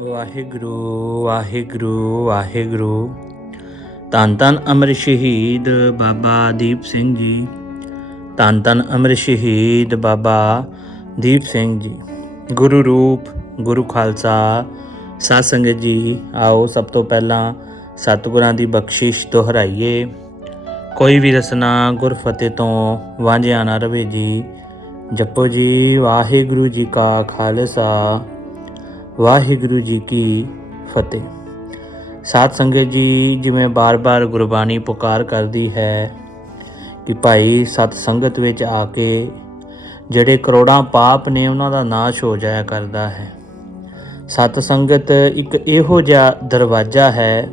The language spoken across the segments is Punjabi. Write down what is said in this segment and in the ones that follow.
ਵਾਹਿਗੁਰੂ ਵਾਹਿਗੁਰੂ ਵਾਹਿਗੁਰੂ। ਧੰਨ ਧੰਨ ਅਮਰ ਸ਼ਹੀਦ ਬਾਬਾ ਦੀਪ ਸਿੰਘ ਜੀ। ਧੰਨ ਧੰਨ ਅਮਰ ਸ਼ਹੀਦ ਬਾਬਾ ਦੀਪ ਸਿੰਘ ਜੀ। ਗੁਰੂ ਰੂਪ, ਗੁਰੂ ਖਾਲਸਾ, ਸਾਧ ਸੰਗਤ ਜੀ, ਆਓ ਸਭ ਤੋਂ ਪਹਿਲਾਂ ਸਤਿਗੁਰਾਂ ਦੀ ਬਖਸ਼ਿਸ਼ ਦੁਹਰਾਈਏ। ਕੋਈ ਵੀ ਰਸਨਾ ਗੁਰਫਤਿਹ ਤੋਂ ਵਾਂਝਿਆ ਨਾ ਰਵੇ ਜੀ। ਜਪੋ ਜੀ ਵਾਹਿਗੁਰੂ ਜੀ ਕਾ ਖਾਲਸਾ। ਵਾਹਿਗੁਰੂ ਜੀ ਕੀ ਫਤਿਹ। ਸਾਧ ਸੰਗਤ ਜੀ, ਜਿਵੇਂ ਬਾਰ-ਬਾਰ ਗੁਰਬਾਣੀ ਪੁਕਾਰ ਕਰਦੀ ਹੈ ਕਿ ਭਾਈ ਸਤ ਸੰਗਤ ਵਿੱਚ ਆ ਕੇ ਜਿਹੜੇ ਕਰੋੜਾਂ ਪਾਪ ਨੇ ਉਹਨਾਂ ਦਾ ਨਾਸ਼ ਹੋ ਜਾਇਆ ਕਰਦਾ ਹੈ। ਸਤ ਸੰਗਤ ਇੱਕ ਇਹੋ ਜਿਹਾ ਦਰਵਾਜ਼ਾ ਹੈ,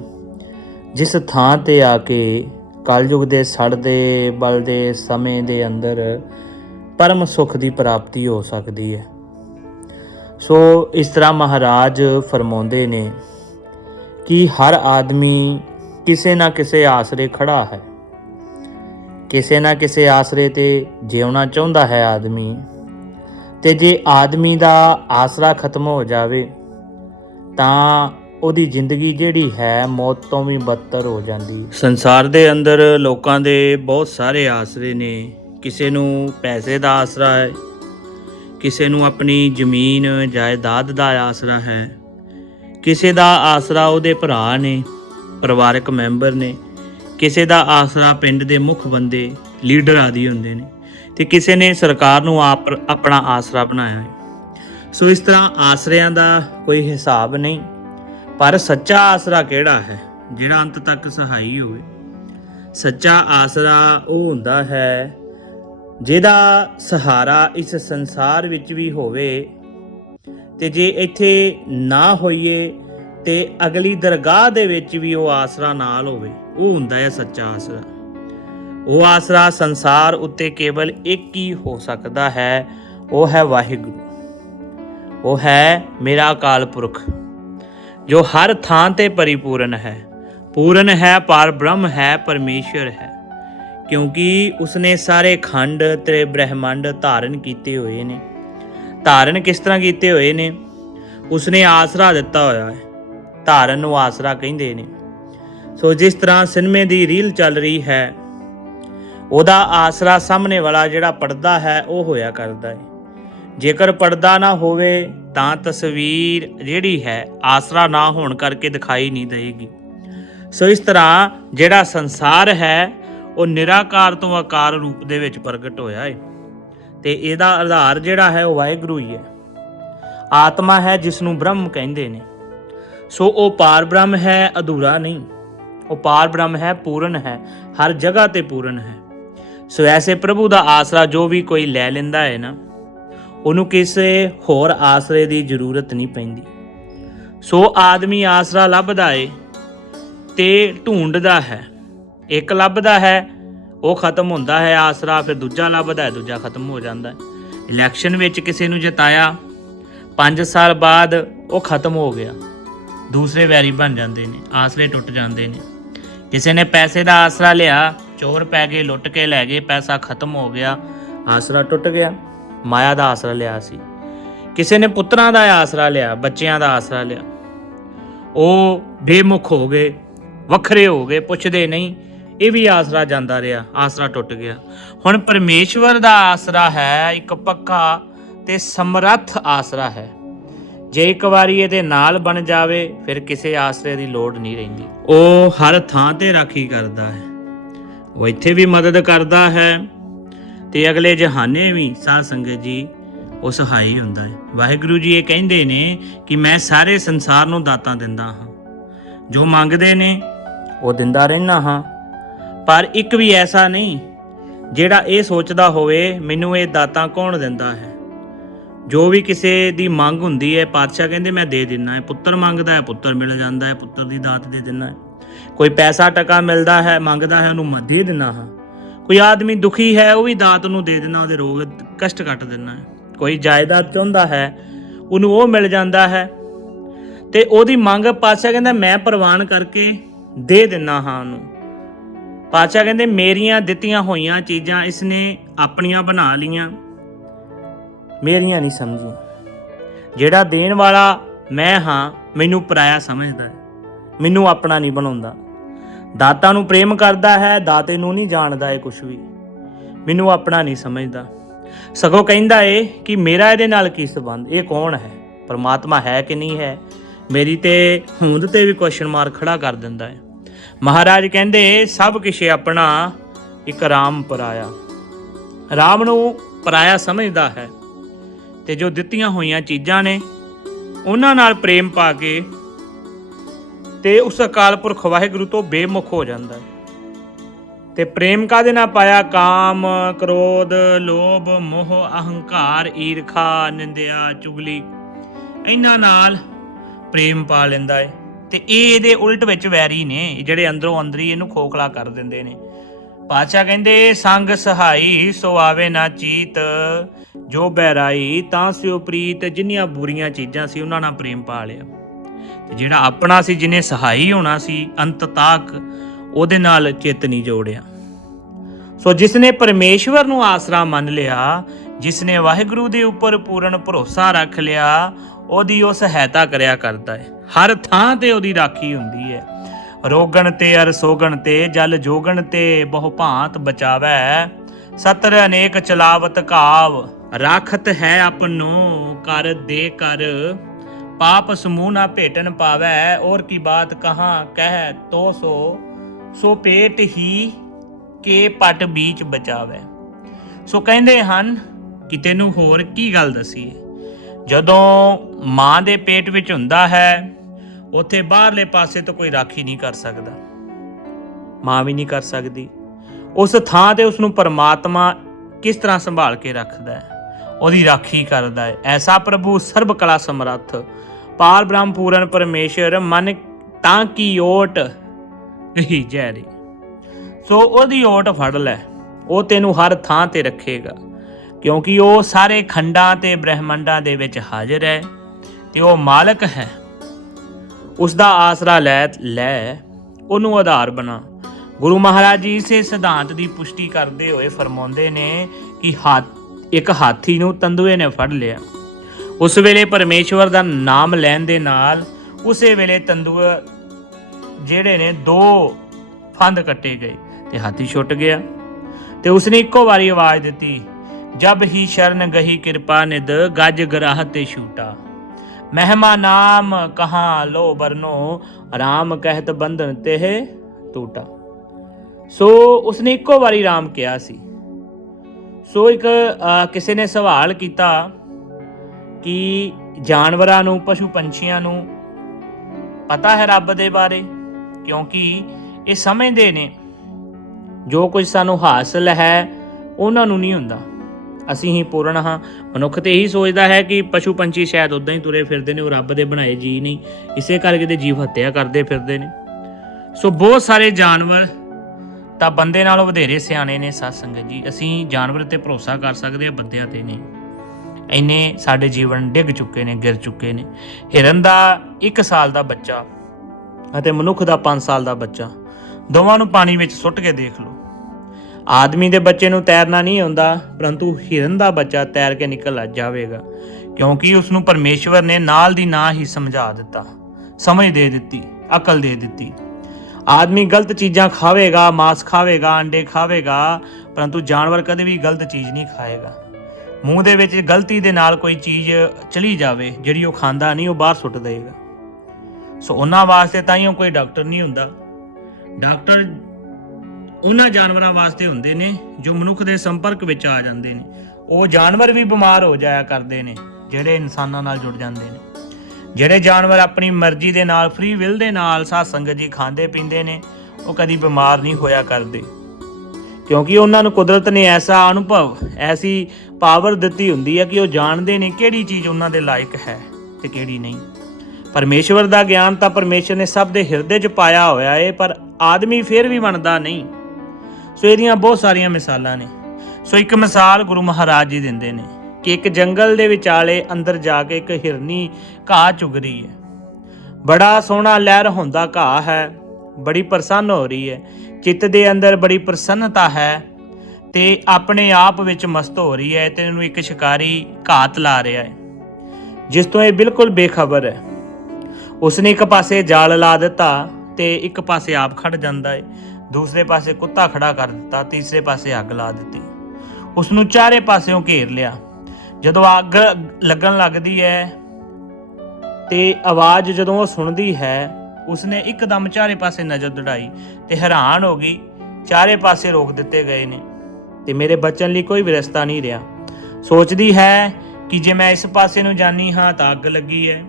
ਜਿਸ ਥਾਂ ਤੇ ਆ ਕੇ ਕਲਯੁਗ ਦੇ ਸੜਦੇ ਬਲਦੇ ਸਮੇਂ ਦੇ ਅੰਦਰ ਪਰਮ ਸੁਖ ਦੀ ਪ੍ਰਾਪਤੀ ਹੋ ਸਕਦੀ ਹੈ। ਸੋ ਇਸ ਤਰ੍ਹਾਂ ਮਹਾਰਾਜ ਫਰਮਾਉਂਦੇ ਨੇ ਕਿ ਹਰ ਆਦਮੀ ਕਿਸੇ ਨਾ ਕਿਸੇ ਆਸਰੇ ਖੜਾ ਹੈ। ਕਿਸੇ ਨਾ ਕਿਸੇ ਆਸਰੇ ਤੇ ਜਿਉਣਾ ਚਾਹੁੰਦਾ ਹੈ ਆਦਮੀ। ਤੇ ਜੇ ਆਦਮੀ ਦਾ ਆਸਰਾ ਖਤਮ ਹੋ ਜਾਵੇ, ਤਾਂ ਉਹਦੀ ਜ਼ਿੰਦਗੀ ਜਿਹੜੀ ਹੈ, ਮੌਤ ਤੋਂ ਵੀ ਬਦਤਰ ਹੋ ਜਾਂਦੀ ਸੰਸਾਰ ਦੇ ਅੰਦਰ ਲੋਕਾਂ ਦੇ ਬਹੁਤ ਸਾਰੇ ਆਸਰੇ ਨੇ। ਕਿਸੇ ਨੂੰ ਪੈਸੇ ਦਾ ਆਸਰਾ ਹੈ ਕਿਸੇ ਨੂੰ ਆਪਣੀ ਜ਼ਮੀਨ, ਜਾਇਦਾਦ ਦਾ ਆਸਰਾ ਹੈ। ਕਿਸੇ ਦਾ ਆਸਰਾ ਉਹਦੇ ਭਰਾ ਨੇ, ਪਰਿਵਾਰਕ ਮੈਂਬਰ ਨੇ। ਕਿਸੇ ਦਾ ਆਸਰਾ ਪਿੰਡ ਦੇ ਮੁੱਖ ਬੰਦੇ, ਲੀਡਰ ਆਦਿ ਹੁੰਦੇ ਨੇ। ਤੇ ਕਿਸੇ ਨੇ ਸਰਕਾਰ ਨੂੰ ਆਪ, ਆਪਣਾ ਆਸਰਾ ਬਣਾਇਆ ਹੈ। ਸੋ ਇਸ ਤਰ੍ਹਾਂ ਆਸਰਿਆਂ ਦਾ ਕੋਈ ਹਿਸਾਬ ਨਹੀਂ। ਪਰ ਸੱਚਾ ਆਸਰਾ ਕਿਹੜਾ ਹੈ, ਜਿਹੜਾ ਅੰਤ ਤੱਕ ਸਹਾਈ ਹੋਵੇ? ਸੱਚਾ ਆਸਰਾ ਉਹ ਹੁੰਦਾ ਹੈ ਜਿਹਦਾ ਸਹਾਰਾ ਇਸ ਸੰਸਾਰ ਵਿੱਚ ਵੀ ਹੋਵੇ, ਤੇ ਜੇ ਇੱਥੇ ਨਾ ਹੋਈਏ, ਤੇ ਅਗਲੀ ਦਰਗਾਹ ਦੇ ਵਿੱਚ ਵੀ ਉਹ ਆਸਰਾ ਨਾਲ ਹੋਵੇ। ਉਹ ਹੁੰਦਾ ਹੈ ਸੱਚਾ ਆਸਰਾ। ਉਹ ਆਸਰਾ ਸੰਸਾਰ ਉੱਤੇ ਕੇਵਲ ਇੱਕ ਹੀ ਹੋ ਸਕਦਾ ਹੈ, ਉਹ ਹੈ ਵਾਹਿਗੁਰੂ। ਉਹ ਹੈ ਮੇਰਾ ਕਾਲ ਪੁਰਖ, ਜੋ ਹਰ ਥਾਂ ਤੇ ਪਰਿਪੂਰਨ ਹੈ। ਪੂਰਨ ਹੈ, ਪਰ ਬ੍ਰਹਮ ਹੈ ਪਰਮੇਸ਼ਰ ਹੈ। ਕਿਉਂਕਿ ਉਸਨੇ ਸਾਰੇ ਖੰਡ ਤੇ ਬ੍ਰਹਿਮੰਡ ਧਾਰਨ ਕੀਤੇ ਹੋਏ ਨੇ। ਧਾਰਨ ਕਿਸ ਤਰ੍ਹਾਂ ਕੀਤੇ ਹੋਏ ਨੇ? ਉਸਨੇ ਆਸਰਾ ਦਿੱਤਾ ਹੋਇਆ ਹੈ। ਧਾਰਨ ਨੂੰ ਆਸਰਾ ਕਹਿੰਦੇ ਨੇ। ਸੋ ਜਿਸ ਤਰ੍ਹਾਂ ਸਿਨੇਮੇ ਦੀ ਰੀਲ ਚੱਲ ਰਹੀ ਹੈ, ਉਹਦਾ ਆਸਰਾ ਸਾਹਮਣੇ ਵਾਲਾ ਜਿਹੜਾ ਪਰਦਾ ਹੈ, ਉਹ ਹੋਇਆ ਕਰਦਾ ਹੈ। ਜੇਕਰ ਪਰਦਾ ਨਾ ਹੋਵੇ, ਤਾਂ ਤਸਵੀਰ ਜਿਹੜੀ ਹੈ, ਆਸਰਾ ਨਾ ਹੋਣ ਕਰਕੇ ਦਿਖਾਈ ਨਹੀਂ ਦੇਗੀ ਸੋ ਇਸ ਤਰ੍ਹਾਂ ਜਿਹੜਾ ਸੰਸਾਰ ਹੈ ਉਹ ਨਿਰਾਕਾਰ ਤੋਂ ਆਕਾਰ ਰੂਪ ਦੇ ਵਿੱਚ ਪ੍ਰਗਟ ਹੋਇਆ ਹੈ ਤੇ ਇਹਦਾ ਆਧਾਰ ਜਿਹੜਾ ਹੈ ਉਹ ਵਾਹਿਗੁਰੂ ਹੀ ਹੈ। ਆਤਮਾ ਹੈ ਜਿਸ ਨੂੰ ਬ੍ਰਹਮ ਕਹਿੰਦੇ ਨੇ। ਸੋ ਉਹ ਪਾਰ ਬ੍ਰਹਮ ਹੈ, ਅਧੂਰਾ ਨਹੀਂ। ਉਹ ਪਾਰ ਬ੍ਰਹਮ ਹੈ, ਪੂਰਨ ਹੈ, ਹਰ ਜਗ੍ਹਾ ਤੇ ਪੂਰਨ ਹੈ। ਸੋ ਐਸੇ ਪ੍ਰਭੂ ਦਾ ਆਸਰਾ ਜੋ ਵੀ ਕੋਈ ਲੈ ਲੈਂਦਾ ਹੈ ਨਾ, ਉਹਨੂੰ ਕਿਸੇ ਹੋਰ ਆਸਰੇ ਦੀ ਜ਼ਰੂਰਤ ਨਹੀਂ ਪੈਂਦੀ। ਸੋ ਆਦਮੀ ਆਸਰਾ ਲੱਭਦਾ ਏ ਤੇ ਢੂੰਡਦਾ ਹੈ। ਇੱਕ ਲੱਭਦਾ ਹੈ, ਉਹ ਖਤਮ ਹੁੰਦਾ ਹੈ ਆਸਰਾ, ਫਿਰ ਦੂਜਾ ਲੱਭਦਾ ਹੈ, ਦੂਜਾ ਖਤਮ ਹੋ ਜਾਂਦਾ ਹੈ। ਇਲੈਕਸ਼ਨ ਵਿੱਚ ਕਿਸੇ ਨੂੰ ਜਿਤਾਇਆ 5 ਸਾਲ ਬਾਅਦ ਉਹ ਖਤਮ ਹੋ ਗਿਆ। ਦੂਸਰੇ ਵੈਰੀ ਬਣ ਜਾਂਦੇ ਨੇ, ਆਸਰੇ ਟੁੱਟ ਜਾਂਦੇ ਨੇ। ਕਿਸੇ ਨੇ ਪੈਸੇ ਦਾ ਆਸਰਾ ਲਿਆ, ਚੋਰ ਪੈ ਗਏ, ਲੁੱਟ ਕੇ ਲੈ ਗਏ, ਪੈਸਾ ਖਤਮ ਹੋ ਗਿਆ, ਆਸਰਾ ਟੁੱਟ ਗਿਆ, ਮਾਇਆ ਦਾ ਆਸਰਾ ਲਿਆ ਸੀ। ਕਿਸੇ ਨੇ ਪੁੱਤਰਾਂ ਦਾ ਆਸਰਾ ਲਿਆ, ਬੱਚਿਆਂ ਦਾ ਆਸਰਾ ਲਿਆ। ਉਹ ਬੇਮੁਖ ਹੋ ਗਏ, ਵੱਖਰੇ ਹੋ ਗਏ, ਪੁੱਛਦੇ ਨਹੀਂ ਇਹ ਵੀ ਆਸਰਾ ਜਾਂਦਾ ਰਿਹਾ, ਆਸਰਾ ਟੁੱਟ ਗਿਆ। ਹੁਣ ਪਰਮੇਸ਼ਵਰ ਦਾ ਆਸਰਾ ਹੈ, ਇੱਕ ਪੱਕਾ ਤੇ ਸਮਰੱਥ ਆਸਰਾ ਹੈ। ਜੇ ਇੱਕ ਵਾਰੀ ਇਹਦੇ ਨਾਲ ਬਣ ਜਾਵੇ, ਫਿਰ ਕਿਸੇ ਆਸਰੇ ਦੀ ਲੋੜ ਨਹੀਂ ਰਹਿੰਦੀ। ਉਹ ਹਰ ਥਾਂ ਤੇ ਰਾਖੀ ਕਰਦਾ ਹੈ। ਉਹ ਇੱਥੇ ਵੀ ਮਦਦ ਕਰਦਾ ਹੈ ਤੇ ਅਗਲੇ ਜਹਾਨੇ ਵੀ, ਸਾਧ ਸੰਗਤ ਜੀ, ਉਹ ਸਹਾਈ ਹੁੰਦਾ ਹੈ। ਵਾਹਿਗੁਰੂ ਜੀ ਇਹ ਕਹਿੰਦੇ ਨੇ ਕਿ ਮੈਂ ਸਾਰੇ ਸੰਸਾਰ ਨੂੰ ਦਾਤਾਂ ਦਿੰਦਾ ਹਾਂ। ਜੋ ਮੰਗਦੇ ਨੇ, ਉਹ ਦਿੰਦਾ ਰਹਿਣਾ ਹਾਂ। ਪਰ ਇੱਕ ਵੀ ਐਸਾ ਨਹੀਂ ਜਿਹੜਾ ਇਹ ਸੋਚਦਾ ਹੋਵੇ, ਮੈਨੂੰ ਇਹ ਦਾਤਾਂ ਕੌਣ ਦਿੰਦਾ ਹੈ? ਜੋ ਵੀ ਕਿਸੇ ਦੀ ਮੰਗ ਹੁੰਦੀ ਹੈ, ਪਾਤਸ਼ਾਹ ਕਹਿੰਦੇ, ਮੈਂ ਦੇ ਦਿੰਨਾ ਹੈ, ਪੁੱਤਰ ਮੰਗਦਾ ਹੈ, ਪੁੱਤਰ ਮਿਲ ਜਾਂਦਾ ਹੈ, ਪੁੱਤਰ ਦੀ ਦਾਤ ਦੇ ਦਿੰਨਾ ਹੈ। ਕੋਈ ਪੈਸਾ ਟਕਾ ਮਿਲਦਾ ਹੈ, ਮੰਗਦਾ ਹੈ, ਉਹਨੂੰ ਮੈਂ ਦੇ ਦਿੰਨਾ ਹਾਂ। ਕੋਈ ਆਦਮੀ ਦੁਖੀ ਹੈ, ਉਹ ਵੀ ਦਾਤ ਨੂੰ ਦੇ ਦੇਣਾ ਉਹਦੇ ਰੋਗ ਕਸ਼ਟ ਕੱਟ ਦੇਣਾ ਹੈ। ਕੋਈ ਜਾਇਦਾਦ ਚਾਹੁੰਦਾ ਹੈ, ਉਹਨੂੰ ਉਹ ਮਿਲ ਜਾਂਦਾ ਹੈ। ਤੇ ਉਹਦੀ ਮੰਗ ਪਾਤਸ਼ਾਹ ਕਹਿੰਦਾ, ਮੈਂ ਪ੍ਰਵਾਨ ਕਰਕੇ ਦੇ ਦਿੰਨਾ ਹਾਂ ਉਹਨੂੰ। ਪਾਤਸ਼ਾਹ ਕਹਿੰਦੇ, ਮੇਰੀਆਂ ਦਿੱਤੀਆਂ ਹੋਈਆਂ ਚੀਜ਼ਾਂ ਇਸਨੇ ਆਪਣੀਆਂ ਬਣਾ ਲੀਆਂ ਮੇਰੀਆਂ ਨਹੀਂ ਸਮਝੀਆਂ। ਜਿਹੜਾ ਦੇਣ ਵਾਲਾ ਮੈਂ ਹਾਂ, ਮੈਨੂੰ ਪਰਾਇਆ ਸਮਝਦਾ ਹੈ। ਮੈਨੂੰ ਆਪਣਾ ਨਹੀਂ ਬਣਾਉਂਦਾ। ਦਾਤਾ ਨੂੰ ਪ੍ਰੇਮ ਕਰਦਾ ਹੈ, ਦਾਤੇ ਨੂੰ ਨਹੀਂ ਜਾਣਦਾ ਇਹ ਕੁਝ ਵੀ। ਮੈਨੂੰ ਆਪਣਾ ਨਹੀਂ ਸਮਝਦਾ। ਸਗੋਂ ਕਹਿੰਦਾ ਏ ਕਿ ਮੇਰਾ ਇਹਦੇ ਨਾਲ ਕੀ ਸੰਬੰਧ? ਇਹ ਕੌਣ ਹੈ? ਪਰਮਾਤਮਾ ਹੈ ਕਿ ਨਹੀਂ ਹੈ? ਮੇਰੀ ਤੇ ਹੋਂਦ ਤੇ ਵੀ ਕੁਐਸਚਨ ਮਾਰਕ ਖੜਾ ਕਰ ਦਿੰਦਾ ਹੈ। ਮਹਾਰਾਜ ਕਹਿੰਦੇ, ਸਭ ਕੁਛ ਆਪਣਾ ਇੱਕ ਰਾਮ ਪਰਾਇਆ। ਰਾਮ ਨੂੰ ਪਰਾਇਆ ਸਮਝਦਾ ਹੈ ਤੇ ਜੋ ਦਿੱਤੀਆਂ ਹੋਈਆਂ ਚੀਜ਼ਾਂ ਨੇ, ਉਹਨਾਂ ਨਾਲ ਪ੍ਰੇਮ ਪਾ ਕੇ ਤੇ ਉਸ ਅਕਾਲ ਪੁਰਖ ਵਾਹਿਗੁਰੂ ਤੋਂ ਬੇਮੁਖ ਹੋ ਜਾਂਦਾ ਹੈ। ਤੇ ਪ੍ਰੇਮ ਕਾਦੇ ਨਾਲ ਪਾਇਆ? ਕਾਮ, ਕ੍ਰੋਧ, ਲੋਭ, ਮੋਹ, ਅਹੰਕਾਰ, ਈਰਖਾ, ਨਿੰਦਿਆ, ਚੁਗਲੀ, ਇਹਨਾਂ ਨਾਲ ਪ੍ਰੇਮ ਪਾ ਲੈਂਦਾ ਹੈ। ਤੇ ਇਹ ਇਹਦੇ ਉਲਟ ਵਿੱਚ ਵੈਰੀ ਨੇ ਜਿਹੜੇ ਅੰਦਰੋਂ ਅੰਦਰੀ ਇਹਨੂੰ ਖੋਖਲਾ ਕਰ ਦਿੰਦੇ ਨੇ। ਪਾਤਸ਼ਾਹ ਕਹਿੰਦੇ, ਸੰਗ ਸਹਾਈ, ਸੋ ਆਵੇ ਨਾ ਚੀਤ, ਜੋ ਬਹਿਰਾਈ, ਤਾਂ ਸਿਓ ਪ੍ਰੀਤ। ਜਿੰਨੀਆਂ ਬੁਰੀਆਂ ਚੀਜ਼ਾਂ ਸੀ, ਉਹਨਾਂ ਨਾਲ ਪ੍ਰੇਮ ਪਾ ਲਿਆ। ਤੇ ਜਿਹੜਾ ਆਪਣਾ ਸੀ, ਜਿਹਨੇ ਸਹਾਈ ਹੋਣਾ ਸੀ, ਅੰਤ ਤੱਕ ਉਹਦੇ ਨਾਲ ਚਿੱਤ ਨਹੀਂ ਜੋੜਿਆ। ਸੋ ਜਿਸ ਨੇ ਪਰਮੇਸ਼ਵਰ ਨੂੰ ਆਸਰਾ ਮੰਨ ਲਿਆ ਜਿਸ ਨੇ ਵਾਹਿਗੁਰੂ ਦੇ ਉੱਪਰ ਪੂਰਨ ਭਰੋਸਾ ਰੱਖ ਲਿਆ ਉਹਦੀ ਉਹ ਸਹਾਇਤਾ ਕਰਿਆ ਕਰਦਾ ਹੈ। ਹਰ ਥਾਂ ਤੇ ਉਹਦੀ ਰਾਖੀ ਹੁੰਦੀ ਹੈ। ਰੋਗਣ ਤੇ ਅਰ ਸੋਗਣ ਤੇ, ਜਲ ਜੋਗਣ ਤੇ ਬਹੁ ਭਾਂਤ ਬਚਾਵੈ। ਸਤਰ ਅਨੇਕ ਚਲਾਵਤ ਘਾਵ, ਰਾਖਤ ਹੈ ਆਪਨੋ ਕਰ ਦੇ ਕਰ। ਪਾਪ ਸਮੂਹ ਨਾ ਭੇਟਨ ਪਾਵੈ, ਔਰ ਕੀ ਬਾਤ ਕਹਾਂ ਕਹਿ ਤੋ ਸੋ। ਸੋ ਪੇਟ ਹੀ ਕੇ ਪਟ ਬੀਚ ਬਚਾਵੈ। ਸੋ ਕਹਿੰਦੇ ਹਨ ਕਿ ਤੈਨੂੰ ਹੋਰ ਕੀ ਗੱਲ ਦਸੀਏ? ਜਦੋਂ ਮਾਂ ਦੇ ਪੇਟ ਵਿੱਚ ਹੁੰਦਾ ਹੈ, ਉੱਥੇ ਬਾਹਰਲੇ ਪਾਸੇ ਤੋਂ ਕੋਈ ਰਾਖੀ ਨਹੀਂ ਕਰ ਸਕਦਾ। ਮਾਂ ਵੀ ਨਹੀਂ ਕਰ ਸਕਦੀ। ਉਸ ਥਾਂ ਤੇ ਉਸ ਨੂੰ ਪਰਮਾਤਮਾ ਕਿਸ ਤਰ੍ਹਾਂ ਸੰਭਾਲ ਕੇ ਰੱਖਦਾ ਹੈ, ਉਹਦੀ ਰਾਖੀ ਕਰਦਾ ਹੈ। ਐਸਾ ਪ੍ਰਭੂ ਸਰਬ ਕਲਾ ਸਮਰੱਥ ਪਾਰ ਬ੍ਰਹਮ ਪੂਰਨ ਪਰਮੇਸ਼ਰ, ਮਨ ਤਾਂ ਕੀ ਓਟ ਹੀ ਜੈਰੀ ਸੋ ਉਹਦੀ ਓਟ ਫੜ ਲੈ, ਉਹ ਤੈਨੂੰ ਹਰ ਥਾਂ ਤੇ ਰੱਖੇਗਾ। ਕਿਉਂਕਿ ਉਹ ਸਾਰੇ ਖੰਡਾਂ ਤੇ ਬ੍ਰਹਿਮੰਡਾਂ ਦੇ ਵਿੱਚ ਹਾਜ਼ਰ ਹੈ ਤੇ ਉਹ ਮਾਲਕ ਹੈ। ਉਸ ਦਾ ਆਸਰਾ ਲੈ ਲੈ, ਉਹਨੂੰ ਆਧਾਰ ਬਣਾ। ਗੁਰੂ ਮਹਾਰਾਜ ਜੀ ਇਸੇ ਸਿਧਾਂਤ ਦੀ ਪੁਸ਼ਟੀ ਕਰਦੇ ਹੋਏ ਫਰਮਾਉਂਦੇ ਨੇ ਕਿ ਹਾਥ, ਇੱਕ ਹਾਥੀ ਨੂੰ ਤੰਦੂਏ ਨੇ ਫੜ ਲਿਆ। ਉਸ ਵੇਲੇ ਪਰਮੇਸ਼ਵਰ ਦਾ ਨਾਮ ਲੈਣ ਦੇ ਨਾਲ ਉਸੇ ਵੇਲੇ ਤੰਦੂਏ ਜਿਹੜੇ ਨੇ ਦੋ ਫੰਦ ਕੱਟੇ ਗਏ ਤੇ ਹਾਥੀ ਛੁੱਟ ਗਿਆ ਤੇ ਉਸਨੇ ਇੱਕੋ ਵਾਰੀ ਆਵਾਜ਼ ਦਿੱਤੀ ਜਬ ਹੀ ਸ਼ਰਨ ਗਹੀ ਕਿਰਪਾ ਨਿਦ ਗਜ ਗਰਾਹ ਤੇ ਛੂਟਾ। ਮਹਿਮਾ ਨਾਮ ਕਹਾਂ ਲੋ ਬਰਨੋ ਰਾਮ ਕਹਿਤ ਬੰਧਨ ਤੇ ਟੂਟਾ ਸੋ ਉਸਨੇ ਇੱਕੋ ਵਾਰੀ ਰਾਮ ਕਿਹਾ ਸੀ। ਸੋ ਇੱਕ ਕਿਸੇ ਨੇ ਸਵਾਲ ਕੀਤਾ ਕਿ ਜਾਨਵਰਾਂ ਨੂੰ, ਪਸ਼ੂ ਪੰਛੀਆਂ ਨੂੰ ਪਤਾ ਹੈ ਰੱਬ ਦੇ ਬਾਰੇ? ਕਿਉਂਕਿ ਇਹ ਸਮਝਦੇ ਨੇ, ਜੋ ਕੁਝ ਸਾਨੂੰ ਹਾਸਲ ਹੈ, ਉਹਨਾਂ ਨੂੰ ਨਹੀਂ ਹੁੰਦਾ। ਅਸੀਂ ਹੀ ਪੂਰਨ ਹਾਂ। ਮਨੁੱਖ ਤੇ ਇਹੀ ਸੋਚਦਾ ਹੈ ਕਿ ਪਸ਼ੂ ਪੰਛੀ ਸ਼ਾਇਦ ਉਦਾਂ ਹੀ ਤੁਰੇ ਫਿਰਦੇ ਨੇ, ਉਹ ਰੱਬ ਦੇ ਬਣਾਏ ਜੀ ਨਹੀਂ। ਇਸੇ ਕਰਕੇ ਤੇ ਜੀਵ ਹੱਤਿਆ ਕਰਦੇ ਫਿਰਦੇ ਨੇ। ਸੋ ਬਹੁਤ ਸਾਰੇ ਜਾਨਵਰ ਤਾਂ ਬੰਦੇ ਨਾਲੋਂ ਵਧੇਰੇ ਸਿਆਣੇ ਨੇ ਸਾਧ ਸੰਗਤ ਜੀ। ਅਸੀਂ ਜਾਨਵਰ ਤੇ ਭਰੋਸਾ ਕਰ ਸਕਦੇ ਆ ਬੰਦਿਆਂ ਤੇ ਨਹੀਂ। ਇੰਨੇ ਸਾਡੇ ਜੀਵਨ ਡਿੱਗ ਚੁੱਕੇ ਨੇ, ਗਿਰ ਚੁੱਕੇ ਨੇ। ਹਿਰਨ ਦਾ 1 ਸਾਲ ਦਾ ਬੱਚਾ ਅਤੇ ਮਨੁੱਖ ਦਾ 5 ਸਾਲ ਦਾ ਬੱਚਾ। ਦੋਵਾਂ ਨੂੰ ਪਾਣੀ ਵਿੱਚ ਸੁੱਟ ਕੇ ਦੇਖ ਲਓ। ਆਦਮੀ ਦੇ ਬੱਚੇ ਨੂੰ ਤੈਰਨਾ ਨਹੀਂ ਆਉਂਦਾ, ਪਰੰਤੂ ਹਿਰਨ ਦਾ ਬੱਚਾ ਤੈਰ ਕੇ ਨਿਕਲ ਜਾਵੇਗਾ, ਕਿਉਂਕਿ ਉਸ ਨੂੰ ਪਰਮੇਸ਼ਵਰ ਨੇ ਨਾਲ ਦੀ ਨਾ ਹੀ ਸਮਝਾ ਦਿੱਤਾ। ਸਮਝ ਦੇ ਦਿੱਤੀ, ਅਕਲ ਦੇ ਦਿੱਤੀ। ਆਦਮੀ ਗਲਤ ਚੀਜ਼ਾਂ ਖਾਵੇਗਾ ਮਾंस ਖਾਵੇਗਾ, ਅੰਡੇ ਖਾਵੇਗਾ, ਪਰੰਤੂ ਜਾਨਵਰ ਕਦੇ ਵੀ ਗਲਤ ਚੀਜ਼ ਨਹੀਂ ਖਾਏਗਾ। ਮੂੰਹ ਦੇ ਵਿੱਚ ਗਲਤੀ ਦੇ ਨਾਲ ਕੋਈ ਚੀਜ਼ ਚਲੀ ਜਾਵੇ, ਜਿਹੜੀ ਉਹ ਖਾਂਦਾ ਨਹੀਂ, ਉਹ ਬਾਹਰ ਸੁੱਟ ਦੇਗਾ ਸੋ ਉਹਨਾਂ ਵਾਸਤੇ ਤਾਂ ਹੀ ਉਹ ਕੋਈ ਡਾਕਟਰ ਨਹੀਂ ਹੁੰਦਾ। ਡਾਕਟਰ ਉਹਨਾਂ ਜਾਨਵਰਾਂ ਵਾਸਤੇ ਹੁੰਦੇ ਨੇ ਜੋ ਮਨੁੱਖ ਦੇ ਸੰਪਰਕ ਵਿੱਚ ਆ ਜਾਂਦੇ ਨੇ। ਉਹ ਜਾਨਵਰ ਵੀ ਬਿਮਾਰ ਹੋ ਜਾਇਆ ਕਰਦੇ ਨੇ, ਜਿਹੜੇ ਇਨਸਾਨਾਂ ਨਾਲ ਜੁੜ ਜਾਂਦੇ ਨੇ। ਜਿਹੜੇ ਜਾਨਵਰ ਆਪਣੀ ਮਰਜ਼ੀ ਦੇ ਨਾਲ ਫ੍ਰੀ ਵਿਲ ਦੇ ਨਾਲ ਸਾਧ ਸੰਗਤ ਜੀ ਖਾਂਦੇ ਪੀਂਦੇ ਨੇ, ਉਹ ਕਦੀ ਬਿਮਾਰ ਨਹੀਂ ਹੋਇਆ ਕਰਦੇ। ਕਿਉਂਕਿ ਉਹਨਾਂ ਨੂੰ ਕੁਦਰਤ ਨੇ ਐਸਾ ਅਨੁਭਵ, ਐਸੀ ਪਾਵਰ ਦਿੱਤੀ ਹੁੰਦੀ ਹੈ ਕਿ ਉਹ ਜਾਣਦੇ ਨੇ ਕਿਹੜੀ ਚੀਜ਼ ਉਹਨਾਂ ਦੇ ਲਾਇਕ ਹੈ ਤੇ ਕਿਹੜੀ ਨਹੀਂ। ਪਰਮੇਸ਼ਵਰ ਦਾ ਗਿਆਨ ਤਾਂ ਪਰਮੇਸ਼ਰ ਨੇ ਸਭ ਦੇ ਹਿਰਦੇ 'ਚ ਪਾਇਆ ਹੋਇਆ ਏ, ਪਰ ਆਦਮੀ ਫਿਰ ਵੀ ਬਣਦਾ ਨਹੀਂ। ਸੋ ਇਹਦੀਆਂ ਬਹੁਤ ਸਾਰੀਆਂ ਮਿਸਾਲਾਂ ਨੇ। ਸੋ ਇੱਕ ਮਿਸਾਲ ਗੁਰੂ ਮਹਾਰਾਜ ਜੀ ਦਿੰਦੇ ਨੇ ਕਿ ਇੱਕ ਜੰਗਲ ਦੇ ਵਿਚਾਲੇ ਅੰਦਰ ਜਾ ਕੇ ਇੱਕ ਹਿਰਨੀ ਘਾਹ ਚੁਗ ਰਹੀ ਹੈ। ਬੜਾ ਸੋਹਣਾ ਲਹਿਰ ਹੁੰਦਾ ਘਾਹ ਹੈ, ਬੜੀ ਪ੍ਰਸੰਨ ਹੋ ਰਹੀ ਹੈ। ਚਿੱਤ ਦੇ ਅੰਦਰ ਬੜੀ ਪ੍ਰਸੰਨਤਾ ਹੈ ਤੇ ਆਪਣੇ ਆਪ ਵਿੱਚ ਮਸਤ ਹੋ ਰਹੀ ਹੈ ਤੇ ਇਹਨੂੰ ਇੱਕ ਸ਼ਿਕਾਰੀ ਘਾਤ ਲਾ ਰਿਹਾ ਹੈ। ਜਿਸ ਤੋਂ ਇਹ ਬਿਲਕੁਲ ਬੇਖਬਰ ਹੈ। ਉਸਨੇ ਇੱਕ ਪਾਸੇ ਜਾਲ ਲਾ ਦਿੱਤਾ ਤੇ ਇੱਕ ਪਾਸੇ ਆਪ ਖੜ ਜਾਂਦਾ ਹੈ। ਦੂਸਰੇ ਪਾਸੇ ਕੁੱਤਾ ਖੜਾ ਕਰ ਦਿੱਤਾ, ਤੀਸਰੇ ਪਾਸੇ ਅੱਗ ਲਾ ਦਿੱਤੀ। ਉਸ ਨੂੰ ਚਾਰੇ ਪਾਸਿਓਂ ਘੇਰ ਲਿਆ। ਜਦੋਂ ਅੱਗ ਲੱਗਣ ਲੱਗਦੀ ਹੈ ਤੇ ਆਵਾਜ਼ ਜਦੋਂ ਉਹ ਸੁਣਦੀ ਹੈ, ਉਸਨੇ ਇੱਕਦਮ ਚਾਰੇ ਪਾਸੇ ਨਜ਼ਰ ਦੜਾਈ ਤੇ ਹੈਰਾਨ ਹੋ ਗਈ, ਚਾਰੇ ਪਾਸੇ ਰੋਕ ਦਿੱਤੇ ਗਏ ਨੇ ਤੇ ਮੇਰੇ ਬਚਣ ਲਈ ਕੋਈ ਵੀ ਰਸਤਾ ਨਹੀਂ ਰਿਹਾ। ਸੋਚਦੀ ਹੈ ਕਿ ਜੇ ਮੈਂ ਇਸ ਪਾਸੇ ਨੂੰ ਜਾਨੀ ਹਾਂ ਤਾਂ ਅੱਗ ਲੱਗੀ ਹੈ।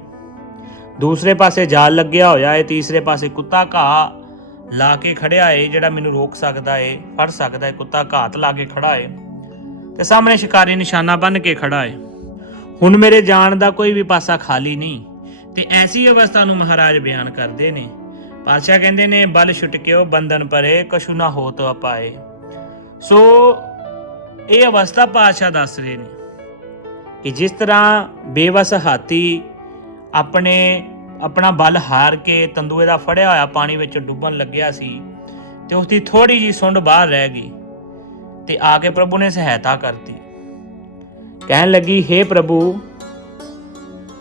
ਦੂਸਰੇ ਪਾਸੇ ਜਾਲ ਲੱਗਿਆ ਹੋਇਆ ਹੈ, ਤੀਸਰੇ ਪਾਸੇ ਕੁੱਤਾ ਘਾਹ ਲਾ ਕੇ ਖੜਿਆ ਏ, ਜਿਹੜਾ ਮੈਨੂੰ ਰੋਕ ਸਕਦਾ ਏ, ਫੜ ਸਕਦਾ ਏ, ਕੁੱਤਾ ਘਾਤ ਲਾ ਕੇ ਖੜਾ ਏ, ਤੇ ਸਾਹਮਣੇ ਸ਼ਿਕਾਰੀ ਨਿਸ਼ਾਨਾ ਬੰਨ ਕੇ ਖੜਾ ਏ। ਹੁਣ ਮੇਰੇ ਜਾਣ ਦਾ ਕੋਈ ਵੀ ਪਾਸਾ ਖਾਲੀ ਨਹੀਂ, ਤੇ ਐਸੀ ਅਵਸਥਾ ਨੂੰ ਮਹਾਰਾਜ ਬਿਆਨ ਕਰਦੇ ਨੇ। ਪਾਤਸ਼ਾਹ ਕਹਿੰਦੇ ਨੇ, ਬਲ ਛੁਟਕਿਓ ਬੰਧਨ ਪਰੇ, ਕਛੂ ਨਾ ਹੋਤ ਅਪਾਏ। ਸੋ, ਇਹ ਅਵਸਥਾ ਪਾਤਸ਼ਾਹ ਦੱਸ ਰਹੇ ਨੇ ਕਿ ਜਿਸ ਤਰ੍ਹਾਂ ਬੇਵਸ ਹਾਥੀ ਆਪਣੇ ਆਪਣਾ ਬਲ ਹਾਰ ਕੇ ਤੰਦੂਏ ਦਾ ਫੜਿਆ ਹੋਇਆ ਪਾਣੀ ਵਿੱਚ ਡੁੱਬਣ ਲੱਗਿਆ ਸੀ ਤੇ ਉਸ ਦੀ ਥੋੜੀ ਜੀ ਸੁੰਡ ਬਾਹਰ ਰਹਿ ਗਈ ਤੇ ਆ ਕੇ ਪ੍ਰਭੂ ਨੇ ਸਹਾਇਤਾ ਕਰਤੀ। ਕਹਿਣ ਲੱਗੀ हे ਪ੍ਰਭੂ,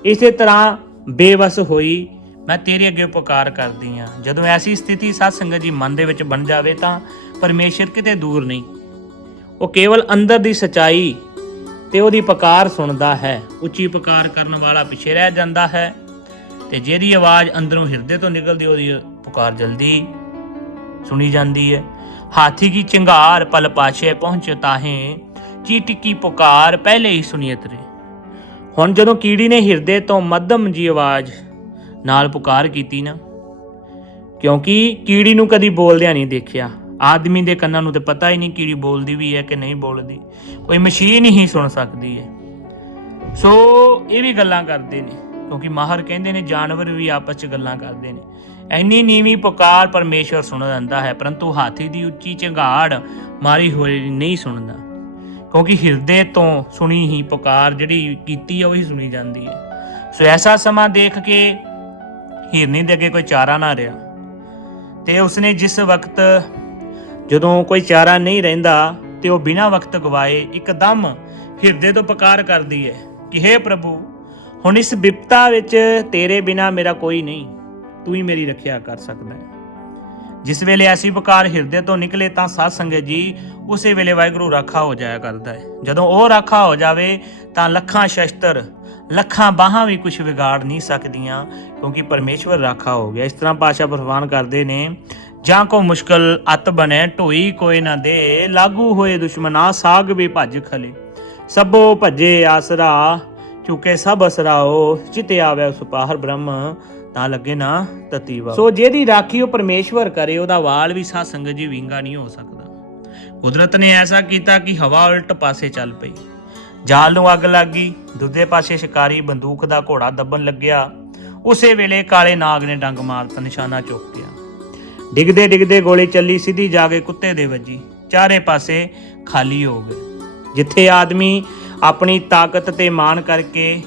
ਇਸੇ ਤਰ੍ਹਾਂ ਬੇਵਸ ਹੋਈ ਮੈਂ ਤੇਰੇ ਅੱਗੇ ਉਪਕਾਰ ਕਰਦੀ ਆ ਜਦੋਂ ਐਸੀ ਸਥਿਤੀ ਸਾਧ ਸੰਗਤ ਜੀ ਮਨ ਦੇ ਵਿੱਚ ਬਣ ਜਾਵੇ ਤਾਂ ਪਰਮੇਸ਼ਰ ਕਿਤੇ ਦੂਰ ਨਹੀਂ। ਉਹ ਕੇਵਲ ਅੰਦਰ ਦੀ ਸਚਾਈ ਤੇ ਉਹਦੀ ਪੁਕਾਰ ਸੁਣਦਾ ਹੈ, ਉੱਚੀ ਪੁਕਾਰ ਕਰਨ ਵਾਲਾ ਪਿੱਛੇ ਰਹਿ ਜਾਂਦਾ ਹੈ। ਤੇ ਜਿਹਦੀ ਆਵਾਜ਼ ਅੰਦਰੋਂ ਹਿਰਦੇ ਤੋਂ ਨਿਕਲਦੀ, ਉਹਦੀ ਪੁਕਾਰ ਜਲਦੀ ਸੁਣੀ ਜਾਂਦੀ ਹੈ। ਹਾਥੀ ਕੀ ਚਿੰਗਾਰ ਪਲ ਪਾਛੇ ਪਹੁੰਚ ਤਾਹੇ ਚੀਟੀ ਕੀ ਪੁਕਾਰ ਪਹਿਲੇ ਹੀ ਸੁਣੀਤ ਰੇ ਹੁਣ ਜਦੋਂ ਕੀੜੀ ਨੇ ਹਿਰਦੇ ਤੋਂ ਮੱਧਮ ਜੀ ਆਵਾਜ਼ ਨਾਲ ਪੁਕਾਰ ਕੀਤੀ ਨਾ, ਕਿਉਂਕਿ ਕੀੜੀ ਨੂੰ ਕਦੀ ਬੋਲਦਿਆਂ ਨਹੀਂ ਦੇਖਿਆ। ਆਦਮੀ ਦੇ ਕੰਨਾਂ ਨੂੰ ਤੇ ਪਤਾ ਹੀ ਨਹੀਂ ਕੀੜੀ ਬੋਲਦੀ ਵੀ ਹੈ ਕਿ ਨਹੀਂ ਬੋਲਦੀ। ਕੋਈ ਮਸ਼ੀਨ ਹੀ ਸੁਣ ਸਕਦੀ ਹੈ। ਸੋ ਇਹ ਵੀ ਗੱਲਾਂ ਕਰਦੇ ਨੇ। ਕਿਉਂਕਿ ਮਾਹਰ ਕਹਿੰਦੇ ਨੇ, ਜਾਨਵਰ ਵੀ ਆਪਸ ਚ ਗੱਲਾਂ ਕਰਦੇ ਨੇ। ਐਨੀ ਨੀਵੀਂ ਪੁਕਾਰ ਪਰਮੇਸ਼ਵਰ ਸੁਣ ਲੈਂਦਾ ਹੈ, ਪਰੰਤੂ ਹਾਥੀ ਦੀ ਉੱਚੀ ਚੰਗਾੜ ਮਾਰੀ ਹੋਈ ਨਹੀਂ ਸੁਣਦਾ। ਕਿਉਂਕਿ ਹਿਰਦੇ ਤੋਂ ਸੁਣੀ ਹੀ ਪੁਕਾਰ ਜਿਹੜੀ ਕੀਤੀ ਹੈ ਉਹੀ ਸੁਣੀ ਜਾਂਦੀ ਹੈ। ਸੋ ਐਸਾ ਸਮਾਂ ਦੇਖ ਕੇ ਹਿਰਨੀ ਦੇ ਅੱਗੇ ਕੋਈ ਚਾਰਾ ਨਾ ਰਿਹਾ। ਤੇ ਉਸਨੇ ਜਿਸ ਵਕਤ ਜਦੋਂ ਕੋਈ ਚਾਰਾ ਨਹੀਂ ਰਹਿੰਦਾ, ਤੇ ਉਹ ਬਿਨਾਂ ਵਕਤ ਗਵਾਏ ਇੱਕਦਮ ਹਿਰਦੇ ਤੋਂ ਪੁਕਾਰ ਕਰਦੀ ਹੈ ਕਿ हे ਪ੍ਰਭੂ ਹੁਣ ਇਸ ਵਿਪਤਾ ਵਿੱਚ ਤੇਰੇ ਬਿਨਾ ਮੇਰਾ ਕੋਈ ਨਹੀਂ। ਤੂੰ ਹੀ ਮੇਰੀ ਰੱਖਿਆ ਕਰ ਸਕਦਾ ਹੈ। ਜਿਸ ਵੇਲੇ ਐਸੀ ਪੁਕਾਰ ਹਿਰਦੇ ਤੋਂ ਨਿਕਲੇ ਤਾਂ ਸਾਧ ਸੰਗਤ ਜੀ ਉਸੇ ਵੇਲੇ ਵਾਹਿਗੁਰੂ ਰਾਖਾ ਹੋ ਜਾਇਆ ਕਰਦਾ ਹੈ। ਜਦੋਂ ਉਹ ਰਾਖਾ ਹੋ ਜਾਵੇ ਤਾਂ ਲੱਖਾਂ ਸ਼ਸਤਰ, ਲੱਖਾਂ ਬਾਹਾਂ ਵੀ ਕੁਝ ਵਿਗਾੜ ਨਹੀਂ ਸਕਦੀਆਂ, ਕਿਉਂਕਿ ਪਰਮੇਸ਼ਵਰ ਰਾਖਾ ਹੋ ਗਿਆ। ਇਸ ਤਰ੍ਹਾਂ ਪਾਸ਼ਾ ਪ੍ਰਵਾਨ ਕਰਦੇ ਨੇ, ਜਾਂ ਕੋ ਮੁਸ਼ਕਲ ਅਤ ਬਣੇ, ਢੋਈ ਕੋਈ ਨਾ ਦੇ, ਲਾਗੂ ਹੋਏ ਦੁਸ਼ਮਨਾ ਸਾਗ ਵੀ ਭੱਜ ਖਲੇ। ਸਭੋ ਭੱਜੇ ਆਸਰਾ ਚੁਕੇ ਸਭ ਅਸਰਾਓ ਚਿਤ ਆਵੇ ਸੁਪਾਹਰ ਬ੍ਰਹਮ, ਤਾਂ ਲੱਗੇ ਨਾ ਤਤੀਵਾ ਸੋ ਜਿਹਦੀ ਰਾਖੀ ਉਹ ਪਰਮੇਸ਼ਵਰ ਕਰੇ, ਉਹਦਾ ਵਾਲ ਵੀ ਸਾਧ ਸੰਗਤ ਜੀ ਵਿੰਗਾ ਨਹੀਂ ਹੋ ਸਕਦਾ। ਕੁਦਰਤ ਨੇ ਐਸਾ ਕੀਤਾ ਕਿ ਹਵਾ ਉਲਟ ਪਾਸੇ ਚੱਲ ਪਈ। ਜਾਲ ਨੂੰ ਅੱਗ ਲੱਗ ਗਈ, ਦੂਜੇ ਪਾਸੇ ਸ਼ਿਕਾਰੀ ਬੰਦੂਕ ਦਾ ਘੋੜਾ ਦੱਬਣ ਲੱਗਿਆ। ਉਸੇ ਵੇਲੇ ਕਾਲੇ ਨਾਗ ਨੇ ਡੰਗ ਮਾਰਤਾ, ਨਿਸ਼ਾਨਾ ਚੁੱਕ ਗਿਆ ਡਿੱਗਦੇ ਡਿੱਗਦੇ ਗੋਲੀ ਚੱਲੀ, ਸਿੱਧੀ ਜਾ ਕੇ ਕੁੱਤੇ ਦੇ ਵੱਜੀ। ਚਾਰੇ ਪਾਸੇ ਖਾਲੀ ਹੋ ਗਏ। ਜਿੱਥੇ ਆਦਮੀ ਆਪਣੀ ਤਾਕਤ ਤੇ ਮਾਣ ਕਰਕੇ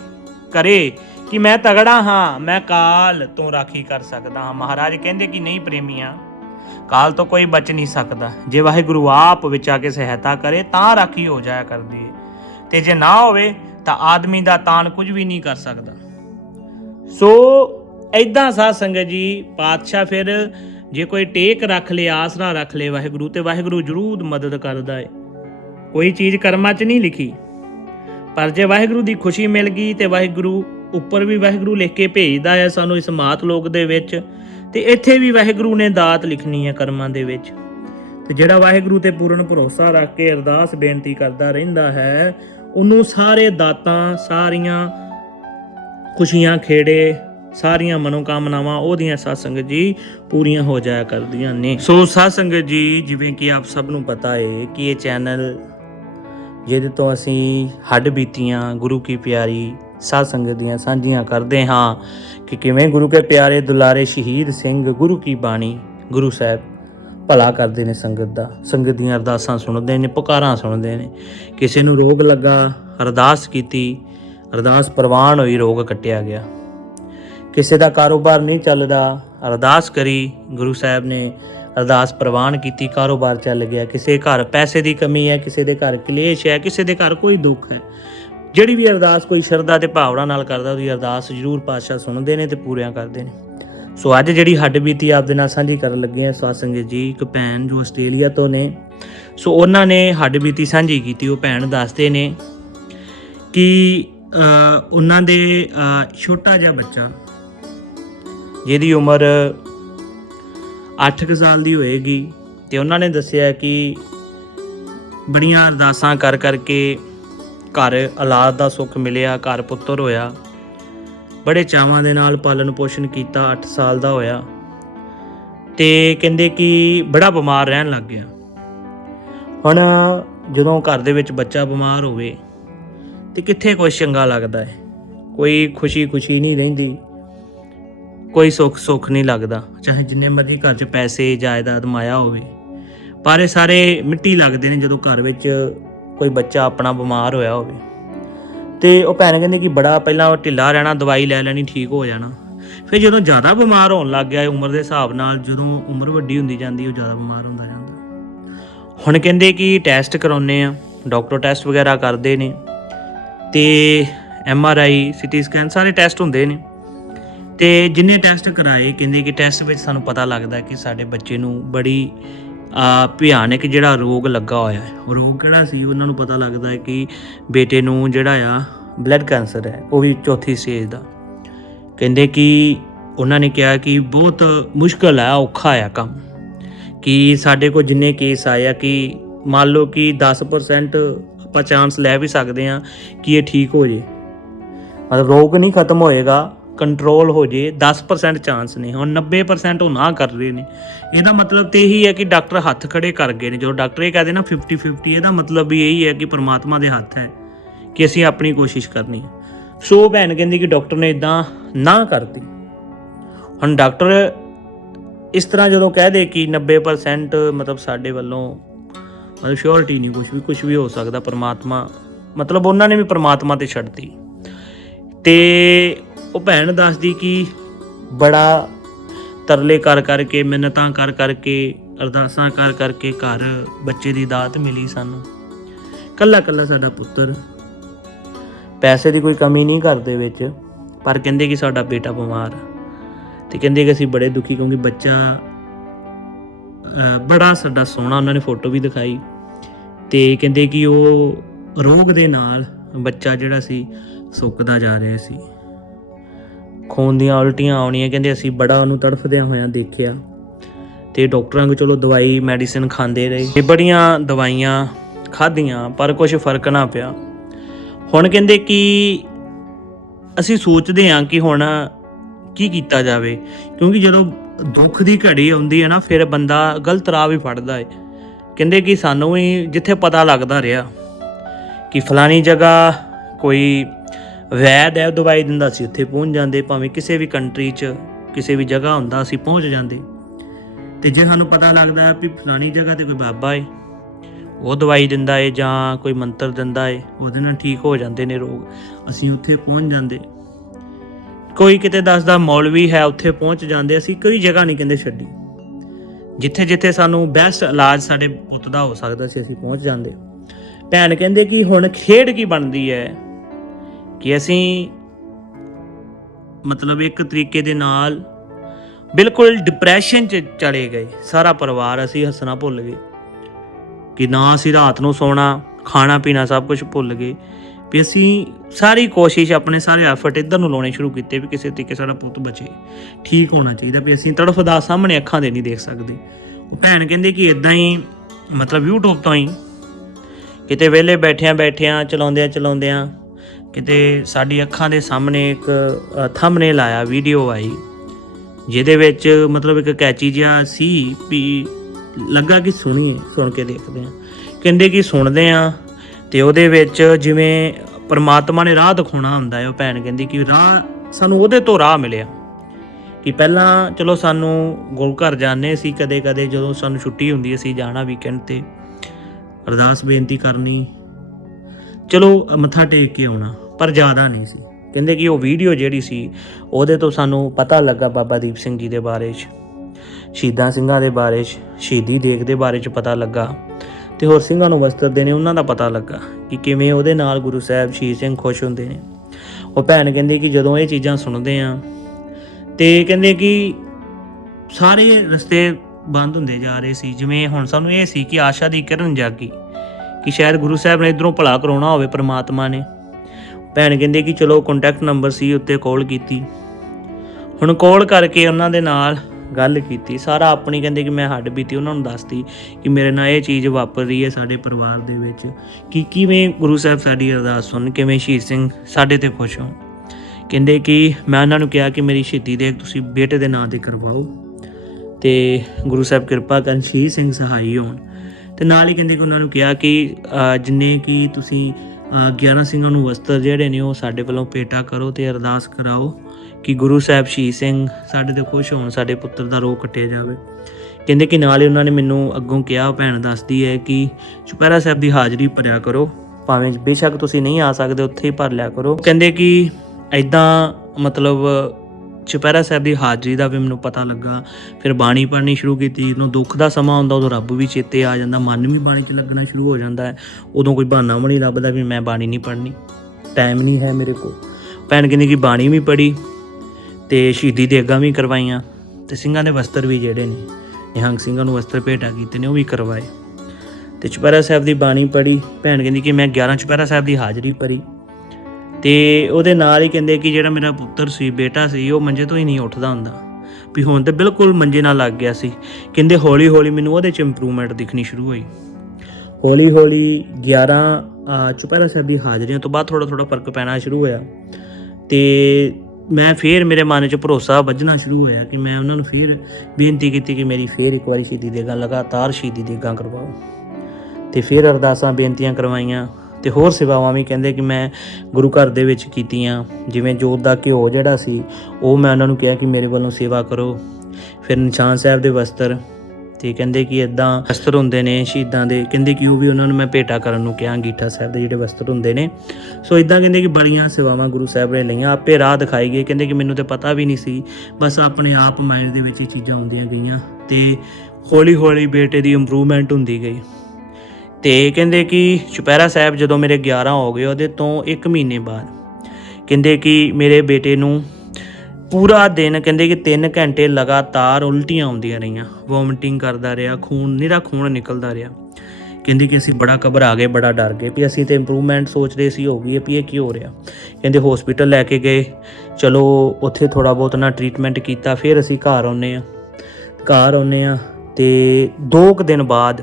ਕਰੇ ਕਿ ਮੈਂ ਤਗੜਾ ਹਾਂ, ਮੈਂ ਕਾਲ ਤੋਂ ਰਾਖੀ ਕਰ ਸਕਦਾ ਹਾਂ। ਮਹਾਰਾਜ ਕਹਿੰਦੇ ਕਿ ਨਹੀਂ ਪ੍ਰੇਮੀਆਂ, ਕਾਲ ਤੋਂ ਕੋਈ ਬਚ ਨਹੀਂ ਸਕਦਾ। ਜੇ ਵਾਹਿਗੁਰੂ ਆਪ ਵਿੱਚ ਆ ਕੇ ਸਹਾਇਤਾ ਕਰੇ, ਤਾਂ ਰਾਖੀ ਹੋ ਜਾਇਆ ਕਰਦੀ ਹੈ ਤੇ ਜੇ ਨਾ ਹੋਵੇ, ਤਾਂ ਆਦਮੀ ਦਾ ਤਾਨ ਕੁਝ ਵੀ ਨਹੀਂ ਕਰ ਸਕਦਾ। ਸੋ ਐਦਾਂ ਸਾਧ ਸੰਗਤ ਜੀ, ਪਾਤਸ਼ਾਹ ਫਿਰ ਜੇ ਕੋਈ ਟੇਕ ਰੱਖ ਲੇ, ਆਸਰਾ ਰੱਖ ਲੇ ਵਾਹਿਗੁਰੂ, ਤੇ ਵਾਹਿਗੁਰੂ ਜ਼ਰੂਰ ਮਦਦ ਕਰਦਾ ਏ। ਕੋਈ ਚੀਜ਼ ਕਰਮਾਂ 'ਚ ਨਹੀਂ ਲਿਖੀ। ਪਰ ਜੇ ਵਾਹਿਗੁਰੂ ਦੀ ਖੁਸ਼ੀ ਮਿਲ ਗਈ ਤੇ ਵਾਹਿਗੁਰੂ ਉੱਪਰ ਵੀ ਵਾਹਿਗੁਰੂ ਲਿਖ ਕੇ ਭੇਜਦਾ ਹੈ ਸਾਨੂੰ ਇਸ ਮਾਤ ਲੋਕ ਦੇ ਵਿੱਚ, ਤੇ ਇੱਥੇ ਵੀ ਵਾਹਿਗੁਰੂ ਨੇ ਦਾਤ ਲਿਖਣੀ ਹੈ ਕਰਮਾਂ ਦੇ ਵਿੱਚ। ਤੇ ਜਿਹੜਾ ਵਾਹਿਗੁਰੂ ਤੇ ਪੂਰਨ ਭਰੋਸਾ ਰੱਖ ਕੇ ਅਰਦਾਸ ਬੇਨਤੀ ਕਰਦਾ ਰਹਿੰਦਾ ਹੈ, ਉਹਨੂੰ ਸਾਰੇ ਦਾਤਾਂ, ਸਾਰੀਆਂ ਖੁਸ਼ੀਆਂ ਖੇੜੇ, ਸਾਰੀਆਂ ਮਨੋਕਾਮਨਾਵਾਂ ਉਹਦੀਆਂ ਸਾਧ ਸੰਗਤ ਜੀ ਪੂਰੀਆਂ ਹੋ ਜਾਇਆ ਕਰਦੀਆਂ ਨੇ। ਸੋ ਸਾਧ ਸੰਗਤ ਜੀ, ਜਿਵੇਂ ਕਿ ਆਪ ਸਭ ਨੂੰ ਪਤਾ ਹੈ ਕਿ ਇਹ ਚੈਨਲ ਜਿਹਦੇ ਤੋਂ ਅਸੀਂ ਹੱਡ ਬੀਤੀਆਂ, ਗੁਰੂ ਕੀ ਪਿਆਰੀ ਸਾਧ ਸੰਗਤ ਦੀਆਂ ਸਾਂਝੀਆਂ ਕਰਦੇ ਹਾਂ ਕਿ ਕਿਵੇਂ ਗੁਰੂ ਕੇ ਪਿਆਰੇ ਦੁਲਾਰੇ ਸ਼ਹੀਦ ਸਿੰਘ ਗੁਰੂ ਕੀ ਬਾਣੀ ਗੁਰੂ ਸਾਹਿਬ ਭਲਾ ਕਰਦੇ ਨੇ ਸੰਗਤ ਦਾ। ਸੰਗਤ ਦੀਆਂ ਅਰਦਾਸਾਂ ਸੁਣਦੇ ਨੇ, ਪੁਕਾਰਾਂ ਸੁਣਦੇ ਨੇ। ਕਿਸੇ ਨੂੰ ਰੋਗ ਲੱਗਾ, ਅਰਦਾਸ ਕੀਤੀ, ਅਰਦਾਸ ਪ੍ਰਵਾਨ ਹੋਈ, ਰੋਗ ਕੱਟਿਆ ਗਿਆ। ਕਿਸੇ ਦਾ ਕਾਰੋਬਾਰ ਨਹੀਂ ਚੱਲਦਾ, ਅਰਦਾਸ ਕਰੀ, ਗੁਰੂ ਸਾਹਿਬ ਨੇ ਅਰਦਾਸ ਪ੍ਰਵਾਨ ਕੀਤੀ, ਕਾਰੋਬਾਰ ਚੱਲ ਗਿਆ। ਕਿਸੇ ਘਰ ਪੈਸੇ ਦੀ ਕਮੀ ਹੈ, ਕਿਸੇ ਦੇ ਘਰ ਕਲੇਸ਼ ਹੈ, ਕਿਸੇ ਦੇ ਘਰ ਕੋਈ ਦੁੱਖ ਹੈ। ਜਿਹੜੀ ਵੀ ਅਰਦਾਸ ਕੋਈ ਸ਼ਰਧਾ ਤੇ ਭਾਵਨਾ ਨਾਲ ਕਰਦਾ, ਉਹਦੀ ਅਰਦਾਸ ਜ਼ਰੂਰ ਪਾਤਸ਼ਾਹ ਸੁਣਦੇ ਨੇ ਤੇ ਪੂਰੀਆਂ ਕਰਦੇ ਨੇ। ਸੋ ਅੱਜ ਜਿਹੜੀ ਹੱਡ ਬੀਤੀ ਆਪ ਦੇ ਨਾਲ ਸਾਂਝੀ ਕਰਨ ਲੱਗੇ ਆ ਸਾਧ ਸੰਗਤ ਜੀ, ਇੱਕ ਭੈਣ ਜੋ ਆਸਟ੍ਰੇਲੀਆ ਤੋਂ ਨੇ। ਸੋ ਉਹਨਾਂ ਨੇ ਹੱਡ ਬੀਤੀ ਸਾਂਝੀ ਕੀਤੀ, ਉਹ ਭੈਣ ਦੱਸਦੇ ਨੇ ਕਿ ਉਹਨਾਂ ਦੇ ਛੋਟਾ ਜਿਹਾ ਬੱਚਾ, ਜਿਹਦੀ ਉਮਰ 8 ਸਾਲ ਦੀ ਹੋਏਗੀ ਤੇ ਉਹਨਾਂ ਨੇ ਦੱਸਿਆ ਕਿ ਬੜੀਆਂ ਅਰਦਾਸਾਂ ਕਰ ਕਰਕੇ ਘਰ ਔਲਾਦ ਦਾ ਸੁੱਖ ਮਿਲਿਆ, ਘਰ ਪੁੱਤਰ ਹੋਇਆ। ਬੜੇ ਚਾਵਾਂ ਦੇ ਨਾਲ ਪਾਲਣ ਪੋਸ਼ਣ ਕੀਤਾ 8 ਸਾਲ ਦਾ ਹੋਇਆ। ਤੇ ਕਹਿੰਦੇ ਕਿ ਬੜਾ ਬਿਮਾਰ ਰਹਿਣ ਲੱਗ ਗਿਆ। ਹੁਣ ਜਦੋਂ ਘਰ ਦੇ ਵਿੱਚ ਬੱਚਾ ਬਿਮਾਰ ਹੋਵੇ ਤੇ ਕਿੱਥੇ ਕੁਛ ਚੰਗਾ ਲੱਗਦਾ ਹੈ? ਕੋਈ ਖੁਸ਼ੀ ਖੁਸ਼ੀ ਨਹੀਂ ਰਹਿੰਦੀ। ਕੋਈ ਸੁੱਖ ਸੁੱਖ ਨਹੀਂ ਲੱਗਦਾ, ਚਾਹੇ ਜਿੰਨੇ ਮਰਜ਼ੀ ਘਰ 'ਚ ਪੈਸੇ, ਜਾਇਦਾਦ, ਮਾਇਆ ਹੋਵੇ। ਪਰ ਇਹ ਸਾਰੇ ਮਿੱਟੀ ਲੱਗਦੇ ਨੇ ਜਦੋਂ ਘਰ ਵਿੱਚ ਕੋਈ ਬੱਚਾ ਆਪਣਾ ਬਿਮਾਰ ਹੋਇਆ ਹੋਵੇ। ਤੇ ਉਹ ਭੈਣ ਕਹਿੰਦੇ ਕਿ ਬੜਾ ਪਹਿਲਾਂ ਉਹ ਢਿੱਲਾ ਰਹਿਣਾ, ਦਵਾਈ ਲੈ ਲੈਣੀ, ਠੀਕ ਹੋ ਜਾਣਾ। ਫਿਰ ਜਦੋਂ ਜ਼ਿਆਦਾ ਬਿਮਾਰ ਹੋਣ ਲੱਗ ਗਿਆ ਉਮਰ ਦੇ ਹਿਸਾਬ ਨਾਲ ਜਦੋਂ ਉਮਰ ਵੱਡੀ ਹੁੰਦੀ ਜਾਂਦੀ ਉਹ ਜ਼ਿਆਦਾ ਬਿਮਾਰ ਹੁੰਦਾ ਜਾਂਦਾ। ਹੁਣ ਕਹਿੰਦੇ ਕਿ ਟੈਸਟ ਕਰਾਉਨੇ ਆ ਡਾਕਟਰ ਟੈਸਟ ਵਗੈਰਾ ਕਰਦੇ ਨੇ। ਤੇ M R I, CT scan ਸਾਰੇ ਟੈਸਟ ਹੁੰਦੇ ਨੇ। ਤੇ ਜਿੰਨੇ ਟੈਸਟ ਕਰਾਏ ਕਹਿੰਦੇ ਕਿ ਟੈਸਟ ਵਿੱਚ ਸਾਨੂੰ ਪਤਾ ਲੱਗਦਾ ਕਿ ਸਾਡੇ ਬੱਚੇ ਨੂੰ ਬੜੀ ਭਿਆਨਕ ਜਿਹੜਾ ਰੋਗ ਲੱਗਾ ਹੋਇਆ ਹੈ। ਰੋਗ ਕਿਹੜਾ ਸੀ? ਉਹਨਾਂ ਨੂੰ ਪਤਾ ਲੱਗਦਾ ਹੈ ਕਿ ਬੇਟੇ ਨੂੰ ਜਿਹੜਾ ਆ ਬਲੱਡ ਕੈਂਸਰ ਹੈ, ਉਹ ਵੀ ਚੌਥੀ ਸਟੇਜ ਦਾ। ਕਹਿੰਦੇ ਕਿ ਉਹਨਾਂ ਨੇ ਕਿਹਾ ਕਿ ਬਹੁਤ ਮੁਸ਼ਕਲ ਆ ਔਖਾ ਆ ਕੰਮ। ਕਿ ਸਾਡੇ ਕੋਲ ਜਿੰਨੇ ਕੇਸ ਆਏ ਆ ਕਿ ਮੰਨ ਲਓ ਕਿ 10% ਆਪਾਂ ਚਾਂਸ ਲੈ ਵੀ ਸਕਦੇ ਆ ਕਿ ਇਹ ਠੀਕ ਹੋ ਜੇ। ਮਤਲਬ ਰੋਗ ਨਹੀਂ ਖਤਮ ਹੋਏਗਾ ਕੰਟਰੋਲ ਹੋ ਜੇ 10% ਚਾਂਸ ਨੇ। ਹੁਣ 90% ਉਹ ਨਾ ਕਰ ਰਹੇ ਨੇ। ਇਹਦਾ ਮਤਲਬ ਤੇ ਇਹੀ ਹੈ ਕਿ ਡਾਕਟਰ ਹੱਥ ਖੜੇ ਕਰ ਗਏ ਨੇ। ਜਦੋਂ ਡਾਕਟਰ ਇਹ ਕਹਦੇ ਨਾ 50 50 ਇਹਦਾ ਮਤਲਬ ਵੀ ਇਹੀ ਹੈ ਕਿ ਪ੍ਰਮਾਤਮਾ ਦੇ ਹੱਥ ਹੈ ਕਿ ਅਸੀਂ ਆਪਣੀ ਕੋਸ਼ਿਸ਼ ਕਰਨੀ ਹੈ। ਸੋ ਭੈਣ ਕਹਿੰਦੀ ਕਿ ਡਾਕਟਰ ਨੇ ਇਦਾਂ ਨਾ ਕਰਤੀ। ਹੁਣ ਡਾਕਟਰ ਇਸ ਤਰ੍ਹਾਂ ਜਦੋਂ ਕਹਿ ਦੇ ਕਿ 90% ਮਤਲਬ ਸਾਡੇ ਵੱਲੋਂ ਮਤਲਬ ਸ਼ੋਰਟੀ ਨਹੀਂ ਕੁਝ ਵੀ ਕੁਝ ਵੀ ਹੋ ਸਕਦਾ, ਪ੍ਰਮਾਤਮਾ, ਮਤਲਬ ਉਹਨਾਂ ਨੇ ਵੀ ਪ੍ਰਮਾਤਮਾ ਤੇ ਛੱਡਤੀ। ਤੇ ਉਹ ਭੈਣ ਦੱਸਦੀ ਕਿ ਬੜਾ ਤਰਲੇ ਕਰ ਕਰਕੇ, ਮਿੰਨਤਾਂ ਕਰ ਕਰਕੇ, ਅਰਦਾਸਾਂ ਕਰ ਕਰਕੇ ਘਰ ਬੱਚੇ ਦੀ ਦਾਤ ਮਿਲੀ ਸਾਨੂੰ। ਕੱਲਾ ਕੱਲਾ ਸਾਡਾ ਪੁੱਤਰ ਪੈਸੇ ਦੀ ਕੋਈ ਕਮੀ ਨਹੀਂ ਘਰ ਦੇ ਵਿੱਚ, ਪਰ ਕਹਿੰਦੇ ਕਿ ਸਾਡਾ ਬੇਟਾ ਬਿਮਾਰ ਆ। ਤੇ ਕਹਿੰਦੇ ਕਿ ਅਸੀਂ ਬੜੇ ਦੁਖੀ ਕਿਉਂਕਿ ਬੱਚਾ ਬੜਾ ਸਾਡਾ ਸੋਹਣਾ, ਉਹਨਾਂ ਨੇ ਫੋਟੋ ਵੀ ਦਿਖਾਈ। ਤੇ ਕਹਿੰਦੇ ਕਿ ਉਹ ਰੋਗ ਦੇ ਨਾਲ ਬੱਚਾ ਜਿਹੜਾ ਸੀ, ਸੁੱਕਦਾ ਜਾ ਰਿਹਾ ਸੀ। ਖੂਨ ਦੀਆਂ ਉਲਟੀਆਂ ਆਉਣੀਆਂ, ਕਹਿੰਦੇ ਅਸੀਂ ਬੜਾ ਉਹਨੂੰ ਤੜਫਦਿਆਂ ਹੋਇਆਂ ਦੇਖਿਆ। ਤੇ ਡਾਕਟਰਾਂ ਕੋਲ ਚਲੋ ਦਵਾਈ, ਮੈਡੀਸਿਨ ਖਾਂਦੇ ਰਹੇ। ਤੇ ਬੜੀਆਂ ਦਵਾਈਆਂ ਖਾਧੀਆਂ, ਪਰ ਕੁਝ ਫ਼ਰਕ ਨਾ ਪਿਆ। ਹੁਣ ਕਹਿੰਦੇ ਕਿ ਅਸੀਂ ਸੋਚਦੇ ਹਾਂ ਕਿ ਹੁਣ ਕੀ ਕੀਤਾ ਜਾਵੇ, ਕਿਉਂਕਿ ਜਦੋਂ ਦੁੱਖ ਦੀ ਘੜੀ ਆਉਂਦੀ ਹੈ ਨਾ, ਫਿਰ ਬੰਦਾ ਗਲਤ ਰਾਹ ਵੀ ਫੜਦਾ ਹੈ ਕਹਿੰਦੇ ਕਿ ਸਾਨੂੰ ਵੀ ਜਿੱਥੇ ਪਤਾ ਲੱਗਦਾ ਰਿਹਾ ਕਿ ਫਲਾਣੀ ਜਗ੍ਹਾ ਕੋਈ ਵੈਦ ਹੈ, ਉਹ ਦਵਾਈ ਦਿੰਦਾ ਸੀ, ਉੱਥੇ ਪਹੁੰਚ ਜਾਂਦੇ, ਭਾਵੇਂ ਕਿਸੇ ਵੀ ਕੰਟਰੀ 'ਚ, ਕਿਸੇ ਵੀ ਜਗ੍ਹਾ ਹੁੰਦਾ, ਅਸੀਂ ਪਹੁੰਚ ਜਾਂਦੇ। ਤੇ ਜੇ ਸਾਨੂੰ ਪਤਾ ਲੱਗਦਾ ਵੀ ਫਲਾਣੀ ਜਗ੍ਹਾ ਤੇ ਕੋਈ ਬਾਬਾ ਹੈ ਉਹ ਦਵਾਈ ਦਿੰਦਾ ਏ ਜਾਂ ਕੋਈ ਮੰਤਰ ਦਿੰਦਾ ਏ, ਉਹਦੇ ਨਾਲ ਠੀਕ ਹੋ ਜਾਂਦੇ ਨੇ ਰੋਗ। ਅਸੀਂ ਉੱਥੇ ਪਹੁੰਚ ਜਾਂਦੇ। ਕੋਈ ਕਿਤੇ ਦੱਸਦਾ ਮੌਲਵੀ ਹੈ, ਉੱਥੇ ਪਹੁੰਚ ਜਾਂਦੇ, ਅਸੀਂ ਕੋਈ ਜਗ੍ਹਾ ਨਹੀਂ ਕਹਿੰਦੇ ਛੱਡੀ। ਜਿੱਥੇ ਜਿੱਥੇ ਸਾਨੂੰ ਬੈਸਟ ਇਲਾਜ ਸਾਡੇ ਪੁੱਤ ਦਾ ਹੋ ਸਕਦਾ ਸੀ, ਅਸੀਂ ਪਹੁੰਚ ਜਾਂਦੇ। ਭੈਣ ਕਹਿੰਦੇ ਕਿ ਹੁਣ ਖੇਡ ਕੀ ਬਣਦੀ ਹੈ? ਕਿ ਅਸੀਂ ਮਤਲਬ ਇੱਕ ਤਰੀਕੇ ਦੇ ਨਾਲ ਬਿਲਕੁਲ ਡਿਪਰੈਸ਼ਨ ਚ ਚਲੇ ਗਏ। ਸਾਰਾ ਪਰਿਵਾਰ ਅਸੀਂ ਹੱਸਣਾ ਭੁੱਲ ਗਏ ਕਿ ਨਾ ਅਸੀਂ ਰਾਤ ਨੂੰ ਸੌਣਾ, ਖਾਣਾ ਪੀਣਾ ਸਭ ਕੁਝ ਭੁੱਲ ਗਏ ਵੀ ਅਸੀਂ ਸਾਰੀ ਕੋਸ਼ਿਸ਼ ਆਪਣੇ ਸਾਰੇ ਐਫਰਟ ਇੱਧਰ ਨੂੰ ਲਾਉਣੇ ਸ਼ੁਰੂ ਕੀਤੇ ਵੀ ਕਿਸੇ ਤਰੀਕੇ ਸਾਡਾ ਪੁੱਤ ਬਚੇ, ਠੀਕ ਹੋਣਾ ਚਾਹੀਦਾ ਵੀ ਅਸੀਂ ਤੜਫਦਾ ਸਾਹਮਣੇ ਅੱਖਾਂ ਦੇ ਨਹੀਂ ਦੇਖ ਸਕਦੇ। ਉਹ ਭੈਣ ਕਹਿੰਦੇ ਕਿ ਇਦਾਂ ਹੀ ਮਤਲਬ YouTube ਤੋਂ ਹੀ ਕਿਤੇ ਵਿਹਲੇ ਬੈਠਿਆਂ ਬੈਠਿਆਂ ਚਲਾਉਂਦਿਆਂ ਚਲਾਉਂਦਿਆਂ ਕਿਤੇ ਸਾਡੀ ਅੱਖਾਂ ਦੇ ਸਾਹਮਣੇ ਇੱਕ ਥੰਬਨੇਲ ਆਇਆ ਵੀਡੀਓ ਆਈ, ਜਿਹਦੇ ਵਿੱਚ ਮਤਲਬ ਇੱਕ ਕੈਚੀ ਜਿਹਾ ਸੀ ਵੀ ਲੱਗਾ ਕਿ ਸੁਣੀਏ ਸੁਣ ਕੇ ਦੇਖਦੇ ਆ ਕਹਿੰਦੇ ਕਿ ਸੁਣਦੇ ਆ ਤੇ ਉਹਦੇ ਵਿੱਚ ਜਿਵੇਂ ਪਰਮਾਤਮਾ ਨੇ ਰਾਹ ਦਿਖਾਉਣਾ ਹੁੰਦਾ ਹੈ, ਉਹ ਭੈਣ ਕਹਿੰਦੀ ਕਿ ਰਾਹ, ਸਾਨੂੰ ਉਹਦੇ ਤੋਂ ਰਾਹ ਮਿਲਿਆ ਕਿ ਪਹਿਲਾਂ ਚਲੋ ਸਾਨੂੰ ਗੁਰੂ ਘਰ ਜਾਂਦੇ ਸੀ ਕਦੇ ਕਦੇ, ਜਦੋਂ ਸਾਨੂੰ ਛੁੱਟੀ ਹੁੰਦੀ ਅਸੀਂ ਜਾਣਾ ਵੀਕਐਂਡ ਤੇ। ਅਰਦਾਸ ਬੇਨਤੀ ਕਰਨੀ। ਚਲੋ, ਮੱਥਾ ਟੇਕ ਕੇ ਆਉਣਾ। ਪਰ ਜ਼ਿਆਦਾ ਨਹੀਂ ਸੀ। ਕਹਿੰਦੇ ਕਿ ਉਹ ਵੀਡੀਓ ਜਿਹੜੀ ਸੀ, ਉਹਦੇ ਤੋਂ ਸਾਨੂੰ ਪਤਾ ਲੱਗਾ ਬਾਬਾ ਦੀਪ ਸਿੰਘ ਜੀ ਦੇ ਬਾਰੇ 'ਚ, ਸ਼ਹੀਦਾਂ ਸਿੰਘਾਂ ਦੇ ਬਾਰੇ 'ਚ, ਸ਼ਹੀਦੀ ਦੇਖ ਦੇ ਬਾਰੇ 'ਚ ਪਤਾ ਲੱਗਾ ਤੇ ਹੋਰ ਸਿੰਘਾਂ ਨੂੰ ਵਸਤਰ ਨੇ ਉਹਨਾਂ ਦਾ ਪਤਾ ਲੱਗਾ ਕਿ ਕਿਵੇਂ ਉਹਦੇ ਨਾਲ ਗੁਰੂ ਸਾਹਿਬ ਸ਼ਹੀਦ ਸਿੰਘ ਖੁਸ਼ ਹੁੰਦੇ ਨੇ। ਉਹ ਭੈਣ ਕਹਿੰਦੀ ਕਿ ਜਦੋਂ ਇਹ ਚੀਜ਼ਾਂ ਸੁਣਦੇ ਆ, ਤੇ ਕਹਿੰਦੇ ਕਿ ਸਾਰੇ ਰਸਤੇ ਬੰਦ ਹੁੰਦੇ ਜਾ ਰਹੇ ਸੀ। ਜਿਵੇਂ ਹੁਣ ਸਾਨੂੰ ਇਹ ਸੀ ਕਿ ਆਸ਼ਾ ਦੀ ਕਿਰਨ ਜਾਗੀ, ਕਿ ਸ਼ਾਇਦ ਗੁਰੂ ਸਾਹਿਬ ਨੇ ਇਧਰੋਂ ਭਲਾ ਕਰਾਉਣਾ ਹੋਵੇ ਪ੍ਰਮਾਤਮਾ ਨੇ। ਭੈਣ ਕਹਿੰਦੇ ਕਿ ਚਲੋ ਕੰਟੈਕਟ ਨੰਬਰ ਸੀ ਉੱਤੇ ਕਾਲ ਕੀਤੀ। ਹੁਣ ਕਾਲ ਕਰਕੇ ਉਹਨਾਂ ਦੇ ਨਾਲ ਗੱਲ ਕੀਤੀ। ਸਾਰਾ ਆਪਣੀ ਕਹਿੰਦੇ ਕਿ ਮੈਂ ਹੱਡ ਬੀਤੀ, ਉਹਨਾਂ ਨੂੰ ਦੱਸਤੀ ਕਿ ਮੇਰੇ ਨਾਲ ਇਹ ਚੀਜ਼ ਵਾਪਰ ਰਹੀ ਹੈ ਸਾਡੇ ਪਰਿਵਾਰ ਦੇ ਵਿੱਚ ਕਿ ਕਿਵੇਂ ਗੁਰੂ ਸਾਹਿਬ ਸਾਡੀ ਅਰਦਾਸ ਸੁਣ ਕਿਵੇਂ ਸ਼ਹੀਦ ਸਿੰਘ ਸਾਡੇ ਤੇ ਖੁਸ਼ ਹੋਣ। ਕਹਿੰਦੇ ਕਿ ਮੈਂ ਉਹਨਾਂ ਨੂੰ ਕਿਹਾ ਕਿ ਮੇਰੀ ਸ਼ਹੀਦੀ ਦੇ ਤੁਸੀਂ ਬੇਟੇ ਦੇ ਨਾਂ ਤੇ ਕਰਵਾਓ ਤੇ ਗੁਰੂ ਸਾਹਿਬ ਕਿਰਪਾ ਕਰਨ ਸ਼ਹੀਦ ਸਿੰਘ ਸਹਾਈ ਹੋਣ। ਤੇ ਨਾਲ ਹੀ ਕਹਿੰਦੇ ਕਿ ਉਹਨਾਂ ਨੂੰ ਕਿਹਾ ਕਿ ਜਿੰਨੇ ਕਿ ਤੁਸੀਂ 11 ਸਿੰਘਾਂ ਨੂੰ ਵਸਤਰ ਜਿਹੜੇ ਨੇ ਉਹ ਸਾਡੇ ਵੱਲੋਂ ਭੇਟਾ ਕਰੋ ਤੇ ਅਰਦਾਸ ਕਰਾਓ ਕਿ ਗੁਰੂ ਸਾਹਿਬ ਸ਼ਹੀਦ ਸਿੰਘ ਸਾਡੇ ਤੇ ਖੁਸ਼ ਹੋਣ, ਸਾਡੇ ਪੁੱਤਰ ਦਾ ਰੋਗ ਕੱਟਿਆ ਜਾਵੇ। ਕਹਿੰਦੇ ਕਿ ਨਾਲ ਹੀ ਉਹਨਾਂ ਨੇ ਮੈਨੂੰ ਅੱਗੋਂ ਕਿਹਾ ਭੈਣ ਦੱਸਦੀ ਹੈ ਕਿ ਚੁਪਹਿਰਾ ਸਾਹਿਬ ਦੀ ਹਾਜ਼ਰੀ ਭਰਿਆ ਕਰੋ, ਭਾਵੇਂ ਬੇਸ਼ੱਕ ਤੁਸੀਂ ਨਹੀਂ ਆ ਸਕਦੇ, ਉੱਥੇ ਹੀ ਭਰ ਲਿਆ ਕਰੋ। ਕਹਿੰਦੇ ਕਿ ਐਦਾਂ ਮਤਲਬ ਚੁਪਹਿਰਾ ਸਾਹਿਬ ਦੀ ਹਾਜ਼ਰੀ ਦਾ ਵੀ ਮੈਨੂੰ ਪਤਾ ਲੱਗਾ। ਫਿਰ ਬਾਣੀ ਪੜ੍ਹਨੀ ਸ਼ੁਰੂ ਕੀਤੀ, ਜਦੋਂ ਦੁੱਖ ਦਾ ਸਮਾਂ ਹੁੰਦਾ, ਉਦੋਂ ਰੱਬ ਵੀ ਚੇਤੇ ਆ ਜਾਂਦਾ, ਮਨ ਵੀ ਬਾਣੀ 'ਚ ਲੱਗਣਾ ਸ਼ੁਰੂ ਹੋ ਜਾਂਦਾ ਹੈ। ਉਦੋਂ ਕੋਈ ਬਹਾਨਾ ਵੀ ਨਹੀਂ ਲੱਭਦਾ ਵੀ ਮੈਂ ਬਾਣੀ ਨਹੀਂ ਪੜ੍ਹਨੀ। ਟਾਈਮ ਨਹੀਂ ਹੈ ਮੇਰੇ ਕੋਲ। ਭੈਣ ਕਹਿੰਦੀ ਕਿ ਬਾਣੀ ਵੀ ਪੜ੍ਹੀ ਤੇ ਸ਼ਹੀਦੀ ਦੇ ਅੱਗਾ ਵੀ ਕਰਵਾਈਆਂ ਤੇ ਸਿੰਘਾਂ ਦੇ ਵਸਤਰ ਵੀ ਜਿਹੜੇ ਨੇ, ਨਿਹੰਗ ਸਿੰਘਾਂ ਨੂੰ ਵਸਤਰ ਭੇਟਾ ਕੀਤੇ ਨੇ, ਉਹ ਵੀ ਕਰਵਾਏ। ਤੇ ਚੁਪਹਿਰਾ ਸਾਹਿਬ ਦੀ ਬਾਣੀ ਪੜ੍ਹੀ, ਭੈਣ ਕਹਿੰਦੀ ਕਿ ਮੈਂ 11 ਚੁਪਹਿਰਾ ਸਾਹਿਬ ਦੀ ਹਾਜ਼ਰੀ ਭਰੀ। ਤੇ ਉਹਦੇ ਨਾਲ ਹੀ ਕਹਿੰਦੇ ਕਿ ਜਿਹੜਾ ਮੇਰਾ ਪੁੱਤਰ ਸੀ, ਬੇਟਾ ਸੀ, ਉਹ ਮੰਜੇ ਤੋਂ ਹੀ ਨਹੀਂ ਉੱਠਦਾ ਹੁੰਦਾ। ਵੀ ਹੁਣ ਤੇ ਬਿਲਕੁਲ ਮੰਜੇ ਨਾਲ ਲੱਗ ਗਿਆ ਸੀ। ਕਹਿੰਦੇ ਹੌਲੀ ਹੌਲੀ ਮੈਨੂੰ ਉਹਦੇ ਚ ਇੰਪਰੂਵਮੈਂਟ ਦਿਖਣੀ ਸ਼ੁਰੂ ਹੋਈ। ਹੌਲੀ ਹੌਲੀ 11 ਚੁਪਹਿਰਾ ਸਾਹਿਬ ਦੀ ਹਾਜ਼ਰੀਆਂ ਤੋਂ ਬਾਅਦ ਥੋੜਾ ਥੋੜਾ ਫ਼ਰਕ ਪੈਣਾ ਸ਼ੁਰੂ ਹੋਇਆ। ਤੇ ਮੈਂ ਫੇਰ ਮੇਰੇ ਮਨ 'ਚ ਭਰੋਸਾ ਵੱਜਣਾ ਸ਼ੁਰੂ ਹੋਇਆ ਕਿ ਮੈਂ ਉਹਨਾਂ ਨੂੰ ਫੇਰ ਬੇਨਤੀ ਕੀਤੀ ਕਿ ਮੇਰੀ ਫੇਰ ਇੱਕ ਵਾਰੀ ਸ਼ਹੀਦੀ ਦੇਗਾ ਲਗਾਤਾਰ ਸ਼ਹੀਦੀ ਦੇਗਾ ਕਰਵਾਓ। ਤੇ ਫਿਰ ਅਰਦਾਸਾਂ, ਬੇਨਤੀਆਂ ਕਰਵਾਈਆਂ। ਤੇ ਹੋਰ ਸੇਵਾਵਾਂ ਵੀ ਕਹਿੰਦੇ ਕਿ ਮੈਂ ਗੁਰੂ ਘਰ ਦੇ ਵਿੱਚ ਕੀਤੀਆਂ, ਜਿਵੇਂ ਜੋਤ ਦਾ ਘਿਓ ਜਿਹੜਾ ਸੀ, ਉਹ ਮੈਂ ਉਹਨਾਂ ਨੂੰ ਕਿਹਾ ਕਿ ਮੇਰੇ ਵੱਲੋਂ ਸੇਵਾ ਕਰੋ। ਫਿਰ ਨਿਸ਼ਾਨ ਸਾਹਿਬ ਦੇ ਵਸਤਰ ਤੇ ਕਹਿੰਦੇ ਕਿ ਇਦਾਂ ਵਸਤਰ ਹੁੰਦੇ ਨੇ ਸ਼ਹੀਦਾਂ ਦੇ, ਕਹਿੰਦੇ ਕਿ ਉਹ ਵੀ ਉਹਨਾਂ ਨੂੰ ਮੈਂ ਭੇਟਾ ਕਰਨ ਨੂੰ ਕਿਹਾ, ਅੰਗੀਠਾ ਸਾਹਿਬ ਦੇ ਜਿਹੜੇ ਵਸਤਰ ਹੁੰਦੇ ਨੇ। ਸੋ ਇਦਾਂ ਕਹਿੰਦੇ ਕਿ ਬੜੀਆਂ ਸੇਵਾਵਾਂ ਗੁਰੂ ਸਾਹਿਬ ਨੇ ਲਈਆਂ, ਆਪੇ ਰਾਹ ਦਿਖਾਈ ਗਏ ਕਹਿੰਦੇ ਕਿ ਮੈਨੂੰ ਤੇ ਪਤਾ ਵੀ ਨਹੀਂ ਸੀ, ਬਸ ਆਪਣੇ ਆਪ ਮਾਈਂਡ ਦੇ ਵਿੱਚ ਇਹ ਚੀਜ਼ਾਂ ਆਉਂਦੀਆਂ ਗਈਆਂ ਤੇ ਹੌਲੀ ਹੌਲੀ ਬੇਟੇ ਦੀ ਇੰਪਰੂਵਮੈਂਟ ਹੁੰਦੀ ਗਈ। ਤੇ ਕਹਿੰਦੇ ਕਿ ਚੁਪਹਿਰਾ ਸਾਹਿਬ ਜਦੋਂ ਮੇਰੇ 11 ਹੋ ਗਏ ਉਹਦੇ ਤੋਂ 1 ਮਹੀਨੇ ਬਾਅਦ। ਕਹਿੰਦੇ ਕਿ ਮੇਰੇ ਬੇਟੇ ਨੂੰ ਪੂਰਾ ਦਿਨ ਕਹਿੰਦੇ ਕਿ 3 ਘੰਟੇ ਲਗਾਤਾਰ ਉਲਟੀਆਂ ਆਉਂਦੀਆਂ ਰਹੀਆਂ ਵੋਮਿਟਿੰਗ ਕਰਦਾ ਰਿਹਾ, ਖੂਨ, ਨਿਹਰਾ ਖੂਨ ਨਿਕਲਦਾ ਰਿਹਾ। ਕਹਿੰਦੇ ਕਿ ਅਸੀਂ ਬੜਾ ਘਬਰਾ ਗਏ, ਬੜਾ ਡਰ ਗਏ ਵੀ ਅਸੀਂ ਤੇ ਇੰਪਰੂਵਮੈਂਟ ਸੋਚ ਰਹੇ ਸੀ ਹੋ ਗਈ ਵੀ ਇਹ ਕੀ ਹੋ ਰਿਹਾ। ਕਹਿੰਦੇ ਹਸਪੀਟਲ ਲੈ ਕੇ ਗਏ, ਚਲੋ ਉੱਥੇ ਥੋੜਾ ਬਹੁਤ ਨਾ ਟ੍ਰੀਟਮੈਂਟ ਕੀਤਾ, ਫਿਰ ਅਸੀਂ ਘਰ ਆਉਨੇ ਆ ਘਰ ਆਉਨੇ ਆ ਤੇ 2 ਕੁ ਦਿਨ ਬਾਅਦ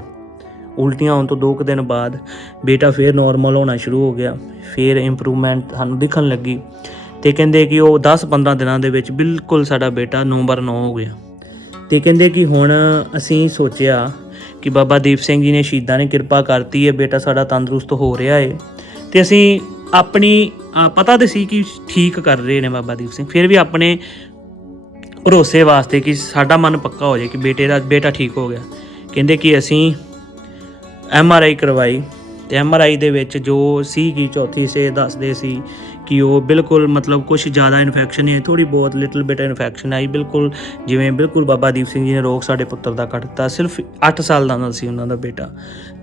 ਉਲਟੀਆਂ ਆਉਣ ਤੋਂ 2 ਕੁ ਦਿਨ ਬਾਅਦ ਬੇਟਾ ਫੇਰ ਨਾਰਮਲ ਹੋਣਾ ਸ਼ੁਰੂ ਹੋ ਗਿਆ। ਫੇਰ ਇੰਪਰੂਵਮੈਂਟ ਸਾਨੂੰ ਦਿਖਣ ਲੱਗੀ ਤੇ ਕਹਿੰਦੇ ਕਿ ਉਹ 10-15 ਦਿਨਾਂ ਦੇ ਵਿੱਚ ਬਿਲਕੁਲ ਸਾਡਾ ਬੇਟਾ ਨੰਬਰ 9 ਹੋ ਗਿਆ। ਤੇ ਕਹਿੰਦੇ ਕਿ ਹੁਣ ਅਸੀਂ ਸੋਚਿਆ ਕਿ ਬਾਬਾ ਦੀਪ ਸਿੰਘ ਜੀ ਨੇ ਸ਼ਹੀਦਾਂ ਨੇ ਕਿਰਪਾ ਕਰਤੀ ਹੈ, ਬੇਟਾ ਸਾਡਾ ਤੰਦਰੁਸਤ ਹੋ ਰਿਹਾ ਹੈ ਤੇ ਅਸੀਂ ਆਪਣੀ ਪਤਾ ਤੇ ਸੀ ਕਿ ਠੀਕ ਕਰ ਰਹੇ ਨੇ ਬਾਬਾ ਦੀਪ ਸਿੰਘ। ਫਿਰ ਵੀ ਆਪਣੇ ਭਰੋਸੇ ਵਾਸਤੇ ਕਿ ਸਾਡਾ ਮਨ ਪੱਕਾ ਹੋ ਜਾਏ ਕਿ ਬੇਟੇ ਦਾ, ਬੇਟਾ ਠੀਕ ਹੋ ਗਿਆ। ਕਹਿੰਦੇ ਕਿ ਅਸੀਂ ਐਮ ਆਰ ਆਈ ਕਰਵਾਈ ਤੇ ਐਮ ਆਰ ਆਈ ਦੇ ਵਿੱਚ ਜੋ ਸੀ ਕਿ ਚੌਥੀ ਸੇ ਦੱਸਦੇ ਸੀ ਕਿ ਉਹ ਬਿਲਕੁਲ ਮਤਲਬ ਕੁਝ ਜ਼ਿਆਦਾ ਇਨਫੈਕਸ਼ਨ ਹੈ ਥੋੜੀ ਬਹੁਤ ਲਿਟਲ ਬਿਟ ਇਨਫੈਕਸ਼ਨ ਆਈ, ਬਿਲਕੁਲ ਜਿਵੇਂ ਬਿਲਕੁਲ ਬਾਬਾ ਦੀਪ ਸਿੰਘ ਜੀ ਨੇ ਰੋਗ ਸਾਡੇ ਪੁੱਤਰ ਦਾ ਕੱਟਤਾ ਸਿਰਫ 8 ਸਾਲ ਦਾ ਹੁੰਦਾ ਸੀ ਉਹਨਾਂ ਦਾ ਬੇਟਾ।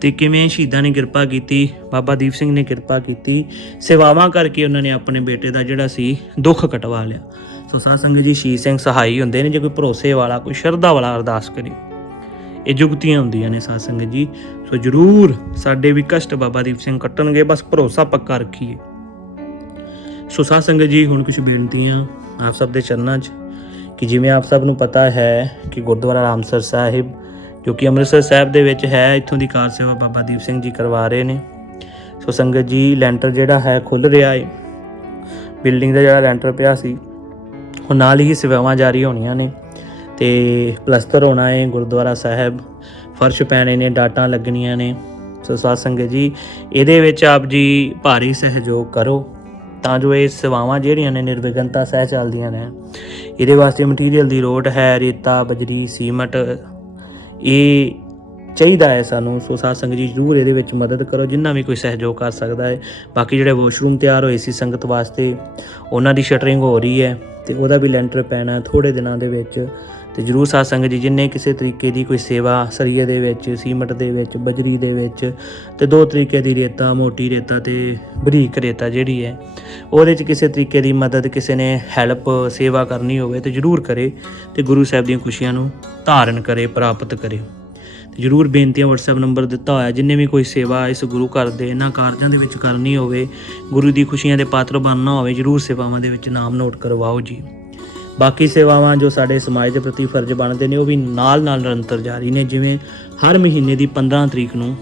ਤੇ ਕਿਵੇਂ ਸ਼ਹੀਦਾਂ ਨੇ ਕਿਰਪਾ ਕੀਤੀ, ਬਾਬਾ ਦੀਪ ਸਿੰਘ ਨੇ ਕਿਰਪਾ ਕੀਤੀ, ਸੇਵਾਵਾਂ ਕਰਕੇ ਉਹਨਾਂ ਨੇ ਆਪਣੇ ਬੇਟੇ ਦਾ ਜਿਹੜਾ ਸੀ, ਦੁੱਖ ਕਟਵਾ ਲਿਆ। ਸੋ ਸਾਧ ਸੰਗਤ ਜੀ, ਸ਼ਹੀਦ ਸਿੰਘ ਸਹਾਈ ਹੁੰਦੇ ਨੇ, ਜੇ ਕੋਈ ਭਰੋਸੇ ਵਾਲਾ, ਕੋਈ ਸ਼ਰਧਾ ਵਾਲਾ ਅਰਦਾਸ ਕਰੇ। ਇਹ ਜੁਗਤੀਆਂ ਹੁੰਦੀਆਂ ਨੇ ਸਾਧ ਸੰਗਤ ਜੀ। ਸੋ ਜਰੂਰ ਸਾਡੇ ਵੀ ਕਸ਼ਟ ਬਾਬਾ ਦੀਪ ਸਿੰਘ ਕੱਟਣਗੇ, ਬਸ ਭਰੋਸਾ ਪੱਕਾ ਰੱਖੀਏ। ਸੋ ਸਾਧ ਸੰਗਤ ਜੀ, ਹੁਣ ਕੁਝ ਬੇਨਤੀਆਂ ਆਪ ਸਭ ਦੇ ਚਰਨਾਂ 'ਚ ਕਿ ਜਿਵੇਂ ਆਪ ਸਭ ਨੂੰ ਪਤਾ ਹੈ ਕਿ ਗੁਰਦੁਆਰਾ ਰਾਮਸਰ ਸਾਹਿਬ, ਜੋ ਕਿ ਅੰਮ੍ਰਿਤਸਰ ਸਾਹਿਬ ਦੇ ਵਿੱਚ ਹੈ, ਇੱਥੋਂ ਦੀ ਕਾਰ ਸੇਵਾ ਬਾਬਾ ਦੀਪ ਸਿੰਘ ਜੀ ਕਰਵਾ ਰਹੇ ਨੇ। ਸੋ ਸੰਗਤ ਜੀ, ਲੈਂਟਰ ਜਿਹੜਾ ਹੈ ਖੁੱਲ ਰਿਹਾ ਹੈ ਬਿਲਡਿੰਗ ਦਾ ਜਿਹੜਾ ਲੈਂਟਰ ਪਿਆ ਸੀ, ਉਹ ਨਾਲ ਹੀ ਸੇਵਾਵਾਂ ਜਾਰੀ ਹੋਣੀਆਂ ਨੇ। ਤੇ ਪਲਸਤਰ ਹੋਣਾ ਹੈ ਗੁਰਦੁਆਰਾ ਸਾਹਿਬ। ਫਰਸ਼ ਪੈਣੇ ਨੇ, ਡਾਟਾਂ ਲੱਗਣੀਆਂ ਨੇ। ਸੋ ਸਾਧ ਸੰਗਤ ਜੀ, ਇਹਦੇ ਵਿੱਚ ਆਪ ਜੀ ਭਾਰੀ ਸਹਿਯੋਗ ਕਰੋ। ਤਾਂ ਜੋ ਇਹ ਸੇਵਾਵਾਂ ਜਿਹੜੀਆਂ ਨੇ, ਨਿਰਵਿਘਨਤਾ ਸਹਿ ਚੱਲਦੀਆਂ ਨੇ। ਇਹਦੇ ਵਾਸਤੇ ਮਟੀਰੀਅਲ ਦੀ ਲੋੜ ਹੈ, ਰੇਤਾ, ਬਜਰੀ, ਸੀਮਟ। ਇਹ ਚਾਹੀਦਾ ਹੈ ਸਾਨੂੰ। ਸੋ ਸਾਧ ਸੰਗਤ ਜੀ, ਜਰੂਰ ਇਹਦੇ ਵਿੱਚ ਮਦਦ ਕਰੋ। ਜਿੰਨਾ ਵੀ ਕੋਈ ਸਹਿਯੋਗ ਕਰ ਸਕਦਾ ਹੈ। ਬਾਕੀ ਜਿਹੜੇ ਵਾਸ਼ਰੂਮ ਤਿਆਰ ਹੋਏ ਸੀ ਸੰਗਤ ਵਾਸਤੇ, ਉਹਨਾਂ ਦੀ ਸ਼ਟਰਿੰਗ ਹੋ ਰਹੀ ਹੈ ਤੇ ਉਹਦਾ ਵੀ ਲੈਂਟਰ ਪੈਣਾ ਥੋੜੇ ਦਿਨਾਂ ਦੇ ਵਿੱਚ। ਤੇ ਜਰੂਰ ਸਾਧ ਸੰਗਤ ਜੀ, ਜਿੰਨੇ ਕਿਸੇ ਤਰੀਕੇ ਦੀ ਕੋਈ ਸੇਵਾ, ਸਰੀਏ ਦੇ ਵਿੱਚ, ਸੀਮਟ ਦੇ ਵਿੱਚ, ਬਜਰੀ ਦੇ ਵਿੱਚ, ਤੇ ਦੋ ਤਰੀਕੇ ਦੀ ਰੇਤਾ, ਮੋਟੀ ਰੇਤਾ ਤੇ ਬਰੀਕ ਰੇਤਾ ਜਿਹੜੀ ਹੈ, ਉਹਦੇ 'ਚ ਕਿਸੇ ਤਰੀਕੇ ਦੀ ਮਦਦ, ਕਿਸੇ ਨੇ ਹੈਲਪ ਸੇਵਾ ਕਰਨੀ ਹੋਵੇ ਤੇ ਜਰੂਰ ਕਰੇ ਤੇ ਗੁਰੂ ਸਾਹਿਬ ਦੀਆਂ ਖੁਸ਼ੀਆਂ ਨੂੰ ਧਾਰਨ ਕਰੇ, ਪ੍ਰਾਪਤ ਕਰੇ। ਤੇ ਜਰੂਰ ਬੇਨਤੀਆਂ WhatsApp ਨੰਬਰ ਦਿੱਤਾ ਹੋਇਆ, ਜਿੰਨੇ ਵੀ ਕੋਈ ਸੇਵਾ ਇਸ ਗੁਰੂ ਘਰ ਦੇ ਇਹਨਾਂ ਕਾਰਜਾਂ ਦੇ ਵਿੱਚ ਕਰਨੀ ਹੋਵੇ, ਗੁਰੂ ਦੀ ਖੁਸ਼ੀਆਂ ਦੇ ਪਾਤਰ ਬਣਨਾ ਹੋਵੇ, ਜਰੂਰ ਸੇਵਾਵਾਂ ਦੇ ਵਿੱਚ ਨਾਮ ਨੋਟ ਕਰਵਾਓ ਜੀ। ਬਾਕੀ ਸੇਵਾਵਾਂ ਜੋ ਸਾਡੇ ਸਮਾਜ ਦੇ ਪ੍ਰਤੀ ਫਰਜ਼ ਬਣਦੇ ਨੇ, ਉਹ ਵੀ ਨਾਲ ਨਾਲ ਨਿਰੰਤਰ ਜਾਰੀ ਨੇ, ਜਿਵੇਂ ਹਰ ਮਹੀਨੇ ਦੀ 15 ਤਰੀਕ ਨੂੰ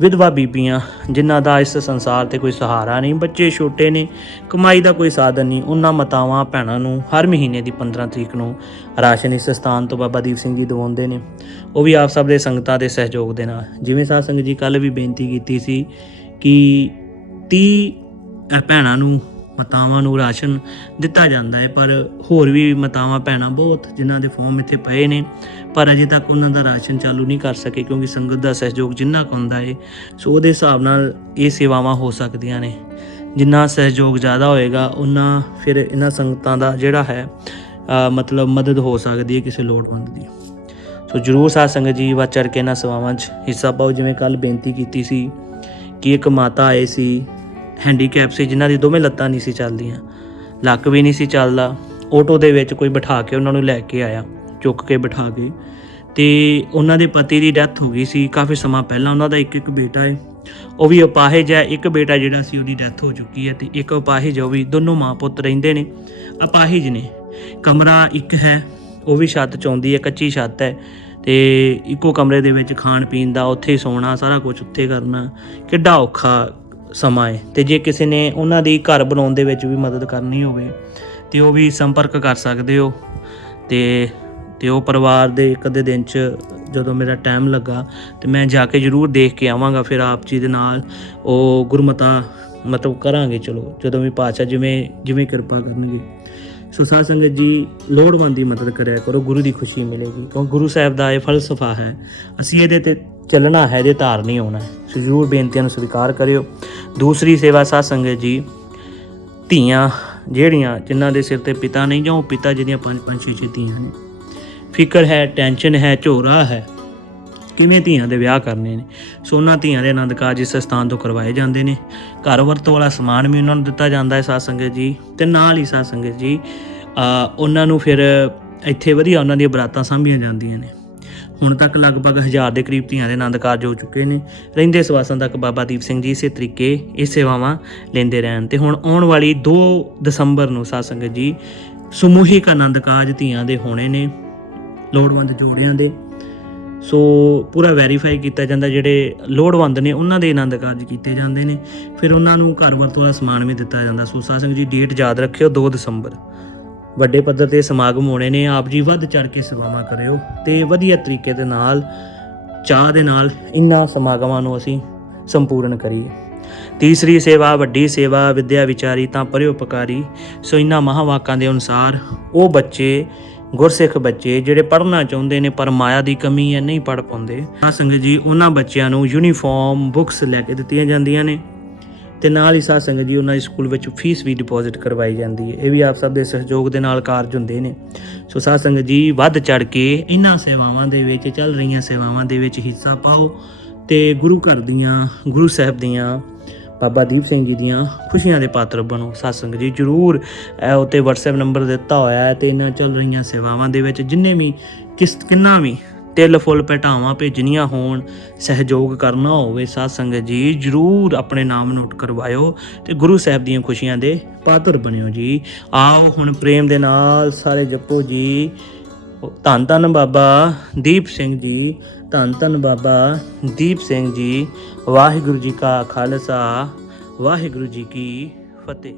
ਵਿਧਵਾ ਬੀਬੀਆਂ, ਜਿਨ੍ਹਾਂ ਦਾ ਇਸ ਸੰਸਾਰ ਤੇ ਕੋਈ ਸਹਾਰਾ ਨਹੀਂ, ਬੱਚੇ ਛੋਟੇ ਨੇ, ਕਮਾਈ ਦਾ ਕੋਈ ਸਾਧਨ ਨਹੀਂ, ਉਹਨਾਂ ਮਾਤਾਵਾਂ ਭੈਣਾਂ ਨੂੰ ਹਰ ਮਹੀਨੇ ਦੀ 15 ਤਰੀਕ ਨੂੰ ਰਾਸ਼ਨ ਇਸ ਸਥਾਨ ਤੋਂ ਬਾਬਾ ਦੀਪ ਸਿੰਘ ਜੀ ਦਵਾਉਂਦੇ ਨੇ। ਉਹ ਵੀ ਆਪ ਸਭ ਦੇ ਸੰਗਤਾਂ ਦੇ ਸਹਿਯੋਗ ਦੇ ਨਾਲ। ਜਿਵੇਂ ਸਾਧ ਸੰਗਤ ਜੀ ਕੱਲ ਵੀ ਬੇਨਤੀ ਕੀਤੀ ਸੀ ਕਿ 30 ਭੈਣਾਂ ਨੂੰ ਮਾਤਾਵਾਂ ਨੂੰ ਰਾਸ਼ਨ ਦਿੱਤਾ ਜਾਂਦਾ ਹੈ, ਪਰ ਹੋਰ ਵੀ ਮਾਤਾਵਾਂ ਭੈਣਾਂ ਬਹੁਤ ਜਿਨ੍ਹਾਂ ਦੇ ਫਾਰਮ ਇੱਥੇ ਪਏ ਨੇ, ਪਰ ਅਜੇ ਤੱਕ ਉਹਨਾਂ ਦਾ ਰਾਸ਼ਨ ਚਾਲੂ ਨਹੀਂ ਕਰ ਸਕੇ ਕਿਉਂਕਿ ਸੰਗਤ ਦਾ ਸਹਿਯੋਗ ਜਿੰਨਾ ਕੁ ਹੁੰਦਾ ਹੈ, ਸੋ ਉਹਦੇ ਹਿਸਾਬ ਨਾਲ ਇਹ ਸੇਵਾਵਾਂ ਹੋ ਸਕਦੀਆਂ ਨੇ। ਜਿੰਨਾ ਸਹਿਯੋਗ ਜ਼ਿਆਦਾ ਹੋਏਗਾ ਉਹਨਾਂ ਫਿਰ ਇਹਨਾਂ ਸੰਗਤਾਂ ਦਾ ਜਿਹੜਾ ਹੈ ਮਤਲਬ ਮਦਦ ਹੋ ਸਕਦੀ ਹੈ ਕਿਸੇ ਲੋੜਵੰਦ ਦੀ। ਸੋ ਜਰੂਰ ਸਾਧ ਸੰਗਤ ਜੀ, ਵੱਧ ਚੜ੍ਹ ਕੇ ਇਹਨਾਂ ਸੇਵਾਵਾਂ 'ਚ ਹਿੱਸਾ ਪਾਓ। ਜਿਵੇਂ ਕੱਲ ਬੇਨਤੀ ਕੀਤੀ ਸੀ ਕਿ ਇੱਕ ਮਾਤਾ ਆਏ ਸੀ ਹੈਂਡੀਕੈਪ ਸੀ, ਜਿਨ੍ਹਾਂ ਦੀ ਦੋਵੇਂ ਲੱਤਾਂ ਨਹੀਂ ਸੀ ਚੱਲਦੀਆਂ। ਲੱਕ ਵੀ ਨਹੀਂ ਸੀ ਚੱਲਦਾ। ਆਟੋ ਦੇ ਵਿੱਚ ਕੋਈ ਬਿਠਾ ਕੇ ਉਹਨਾਂ ਨੂੰ ਲੈ ਕੇ ਆਇਆ, ਚੁੱਕ ਕੇ ਬਿਠਾ ਕੇ। ਤੇ ਉਹਨਾਂ ਦੇ ਪਤੀ ਦੀ ਡੈਥ ਹੋ ਗਈ ਸੀ ਕਾਫੀ ਸਮਾਂ ਪਹਿਲਾਂ। ਉਹਨਾਂ ਦਾ ਇੱਕ ਇੱਕ ਬੇਟਾ ਹੈ ਉਹ ਵੀ ਅਪਾਹਿਜ ਹੈ। ਇੱਕ ਬੇਟਾ ਜਿਹੜਾ ਸੀ, ਉਹਦੀ ਡੈਥ ਹੋ ਚੁੱਕੀ ਹੈ ਤੇ ਇੱਕ ਅਪਾਹਿਜ ਉਹ ਵੀ ਦੋਨੋਂ ਮਾਂ ਪੁੱਤ ਰਹਿੰਦੇ ਨੇ, ਅਪਾਹਿਜ ਨੇ। ਕਮਰਾ ਇੱਕ ਹੈ, ਉਹ ਵੀ ਛੱਤ ਚੌਂਦੀ ਹੈ, ਕੱਚੀ ਛੱਤ ਹੈ। ਤੇ ਇੱਕੋ ਕਮਰੇ ਦੇ ਵਿੱਚ ਖਾਣ ਪੀਣ ਦਾ, ਉੱਥੇ ਸੌਣਾ, ਸਾਰਾ ਕੁਝ ਉੱਥੇ ਕਰਨਾ, ਕਿੱਡਾ ਔਖਾ ਸਮਾਂ ਹੈ। ਤੇ ਜੇ ਕਿਸੇ ਨੇ ਉਹਨਾਂ ਦੀ ਘਰ ਬਣਾਉਣ ਦੇ ਵਿੱਚ ਵੀ ਮਦਦ ਕਰਨੀ ਹੋਵੇ, ਤੇ ਉਹ ਵੀ ਸੰਪਰਕ ਕਰ ਸਕਦੇ ਹੋ। ਤੇ ਤੇ ਉਹ ਪਰਿਵਾਰ ਦੇ ਇੱਕ ਅੱਧੇ ਦਿਨ ਚ ਜਦੋਂ ਮੇਰਾ ਟਾਈਮ ਲੱਗਾ, ਤੇ ਮੈਂ ਜਾ ਕੇ ਜ਼ਰੂਰ ਦੇਖ ਕੇ ਆਵਾਂਗਾ, ਫਿਰ ਆਪ ਜੀ ਦੇ ਨਾਲ ਉਹ ਗੁਰਮਤਾ ਮਤਲਬ ਕਰਾਂਗੇ, ਚਲੋ, ਜਦੋਂ ਵੀ ਪਾਤਸ਼ਾਹ ਜਿਵੇਂ ਜਿਵੇਂ ਕਿਰਪਾ ਕਰਨਗੇ। ਸੋ ਸਾਧ ਸੰਗਤ ਜੀ, ਲੋੜਵੰਦ ਦੀ ਮਦਦ ਕਰਿਆ ਕਰੋ, ਗੁਰੂ ਦੀ ਖੁਸ਼ੀ ਮਿਲੇਗੀ। ਕਿਉਂਕਿ ਗੁਰੂ ਸਾਹਿਬ ਦਾ ਇਹ ਫਲਸਫਾ ਹੈ, ਅਸੀਂ ਇਹਦੇ ਤੇ ਚੱਲਣਾ ਹੈ, ਇਹਦੇ ਧਾਰ ਨਹੀਂ ਹੋਣਾ ਹੈ। ਸੋ ਜ਼ਰੂਰ ਬੇਨਤੀਆਂ ਨੂੰ ਸਵੀਕਾਰ ਕਰਿਓ। ਦੂਸਰੀ ਸੇਵਾ ਸਾਧ ਸੰਗਤ ਜੀ, ਧੀਆਂ ਜਿਹੜੀਆਂ, ਜਿਨ੍ਹਾਂ ਦੇ ਸਿਰ ਤੇ ਪਿਤਾ ਨਹੀਂ ਜਾਂ ਉਹ ਪਿਤਾ ਜਿਹਦੀਆਂ ਪੰਜ ਪੰਜ ਛੇ ਛੇ ਧੀਆਂ ਨੇ। ਫਿਕਰ ਹੈ, ਟੈਨਸ਼ਨ ਹੈ, ਝੋਰਾ ਹੈ ਕਿਵੇਂ ਧੀਆਂ ਦੇ ਵਿਆਹ ਕਰਨੇ ਨੇ? ਸੋ ਉਹਨਾਂ ਧੀਆਂ ਦੇ ਆਨੰਦ ਕਾਰਜ ਇਸ ਸਥਾਨ ਤੋਂ ਕਰਵਾਏ ਜਾਂਦੇ ਨੇ। ਘਰ ਵਰਤੋਂ ਵਾਲਾ ਸਮਾਨ ਵੀ ਉਹਨਾਂ ਨੂੰ ਦਿੱਤਾ ਜਾਂਦਾ ਹੈ, ਸਾਧ ਸੰਗਤ ਜੀ। ਤੇ ਨਾਲ ਹੀ ਸਾਧ ਸੰਗਤ ਜੀ ਉਹਨਾਂ ਨੂੰ ਫਿਰ ਇੱਥੇ ਵਧੀਆ ਉਹਨਾਂ ਦੀਆਂ ਬਰਾਤਾਂ ਸਾਂਭੀਆਂ ਜਾਂਦੀਆਂ ਨੇ। ਹੁਣ ਤੱਕ ਲਗਭਗ 1000 ਦੇ ਕਰੀਬ ਧੀਆਂ ਦੇ ਆਨੰਦ ਕਾਰਜ ਹੋ ਚੁੱਕੇ ਨੇ। ਰਹਿੰਦੇ ਸਵਾਸਾਂ ਤੱਕ ਬਾਬਾ ਦੀਪ ਸਿੰਘ ਜੀ ਇਸੇ ਤਰੀਕੇ ਇਹ ਸੇਵਾਵਾਂ ਲੈਂਦੇ ਰਹਿਣ। ਤੇ ਹੁਣ ਆਉਣ ਵਾਲੀ 2 ਦਸੰਬਰ ਨੂੰ ਸਾਧ ਸੰਗਤ ਜੀ, ਸਮੂਹਿਕ ਆਨੰਦ ਕਾਰਜ ਧੀਆਂ ਦੇ ਹੋਣੇ ਨੇ। ਲੋੜਵੰਦ ਜੋੜਿਆਂ ਦੇ ਸੋ ਪੂਰਾ ਵੈਰੀਫਾਈ ਕੀਤਾ ਜਾਂਦਾ, ਜਿਹੜੇ ਲੋੜਵੰਦ ਨੇ, ਉਹਨਾਂ ਦੇ ਆਨੰਦ ਕਾਰਜ ਕੀਤੇ ਜਾਂਦੇ ਨੇ। ਫਿਰ ਉਹਨਾਂ ਨੂੰ ਘਰ ਵਰਤੋਂ ਵਾਲਾ ਸਮਾਨ ਵੀ ਦਿੱਤਾ ਜਾਂਦਾ। ਸੂਸਾ ਸਿੰਘ ਜੀ ਡੇਟ ਯਾਦ ਰੱਖਿਓ 2 ਦਸੰਬਰ। ਵੱਡੇ ਪੱਧਰ ਤੇ ਸਮਾਗਮ ਹੋਣੇ ਨੇ, ਆਪ ਜੀ ਵੱਧ ਚੜ ਕੇ ਸੇਵਾਵਾਂ ਕਰਿਓ ਤੇ ਵਧੀਆ ਤਰੀਕੇ ਦੇ ਨਾਲ ਚਾਹ ਦੇ ਨਾਲ ਇਨ੍ਹਾਂ ਸਮਾਗਮਾਂ ਨੂੰ ਅਸੀਂ ਸੰਪੂਰਨ ਕਰੀਏ। ਤੀਸਰੀ ਸੇਵਾ, ਵੱਡੀ ਸੇਵਾ, ਵਿਦਿਆ ਵਿਚਾਰੀ ਤਾਂ ਪਰਿਉਪਕਾਰੀ। ਸੋ ਇਨ੍ਹਾਂ ਮਹਾਵਾਕਾਂ ਦੇ ਅਨੁਸਾਰ ਉਹ ਬੱਚੇ ਗੁਰਸਿੱਖ ਬੱਚੇ ਜਿਹੜੇ ਪੜ੍ਹਨਾ ਚਾਹੁੰਦੇ ਨੇ ਪਰ ਮਾਇਆ ਦੀ ਕਮੀ ਹੈ, ਨਹੀਂ ਪੜ੍ਹ ਪਾਉਂਦੇ। ਆ ਸੰਗਤ ਜੀ, ਉਹਨਾਂ ਬੱਚਿਆਂ ਨੂੰ ਯੂਨੀਫਾਰਮ ਬੁੱਕਸ ਲੈ ਕੇ ਦਿੱਤੀਆਂ ਜਾਂਦੀਆਂ ਨੇ। ਤੇ ਨਾਲ ਹੀ ਸਾਧ ਸੰਗਤ ਜੀ, ਉਹਨਾਂ ਦੇ ਸਕੂਲ ਵਿੱਚ ਫੀਸ ਵੀ ਡਿਪੋਜ਼ਿਟ ਕਰਵਾਈ ਜਾਂਦੀ ਹੈ। ਇਹ ਵੀ ਆਪ ਸਭ ਦੇ ਸਹਿਯੋਗ ਦੇ ਨਾਲ ਕਾਰਜ ਹੁੰਦੇ ਨੇ। ਸੋ ਸਾਧ ਸੰਗਤ ਜੀ, ਵੱਧ ਚੜ ਕੇ ਇਹਨਾਂ ਸੇਵਾਵਾਂ ਦੇ ਵਿੱਚ, ਚੱਲ ਰਹੀਆਂ ਸੇਵਾਵਾਂ ਦੇ ਵਿੱਚ ਹਿੱਸਾ ਪਾਓ। ਤੇ ਗੁਰੂ ਘਰ ਦੀਆਂ, ਗੁਰੂ ਸਾਹਿਬ ਦੀਆਂ ਬਾਬਾ ਦੀਪ ਸਿੰਘ ਜੀ ਦੀਆਂ ਖੁਸ਼ੀਆਂ ਦੇ ਪਾਤਰ ਬਣੋ। ਸਾਧ ਜੀ ਜਰੂਰ, ਇਹ ਉੱਤੇ WhatsApp ਨੰਬਰ ਦਿੱਤਾ ਹੋਇਆ ਹੈ ਤੇ ਇਹਨਾਂ ਚੱਲ ਰਹੀਆਂ ਸੇਵਾਵਾਂ ਦੇ ਵਿੱਚ ਜਿੰਨੇ ਵੀ ਕਿਸ ਕਿੰਨਾ ਵੀ ਤਿਲ, ਫੁੱਲ, ਭੇਟਾਵਾਂ ਭੇਜਣੀਆਂ ਹੋਣ, ਸਹਿਯੋਗ ਕਰਨਾ ਹੋਵੇ ਸਾਧ ਸੰਗਤ ਜੀ ਜਰੂਰ ਆਪਣੇ ਨਾਮ ਨੋਟ ਕਰਵਾਇਓ ਤੇ ਗੁਰੂ ਸਾਹਿਬ ਦੀਆਂ ਖੁਸ਼ੀਆਂ ਦੇ ਪਾਤਰ ਬਣਿਓ ਜੀ। ਆਓ ਹੁਣ ਪ੍ਰੇਮ ਦੇ ਨਾਲ ਸਾਰੇ ਜਪੋ ਜੀ। ਧੰਨ ਧੰਨ ਬਾਬਾ ਦੀਪ ਸਿੰਘ ਜੀ। ਧੰਨ ਧੰਨ ਬਾਬਾ ਦੀਪ ਸਿੰਘ ਜੀ ਵਾਹਿਗੁਰੂ ਜੀ ਕਾ ਖਾਲਸਾ ਵਾਹਿਗੁਰੂ ਜੀ ਕੀ ਫਤਿਹ।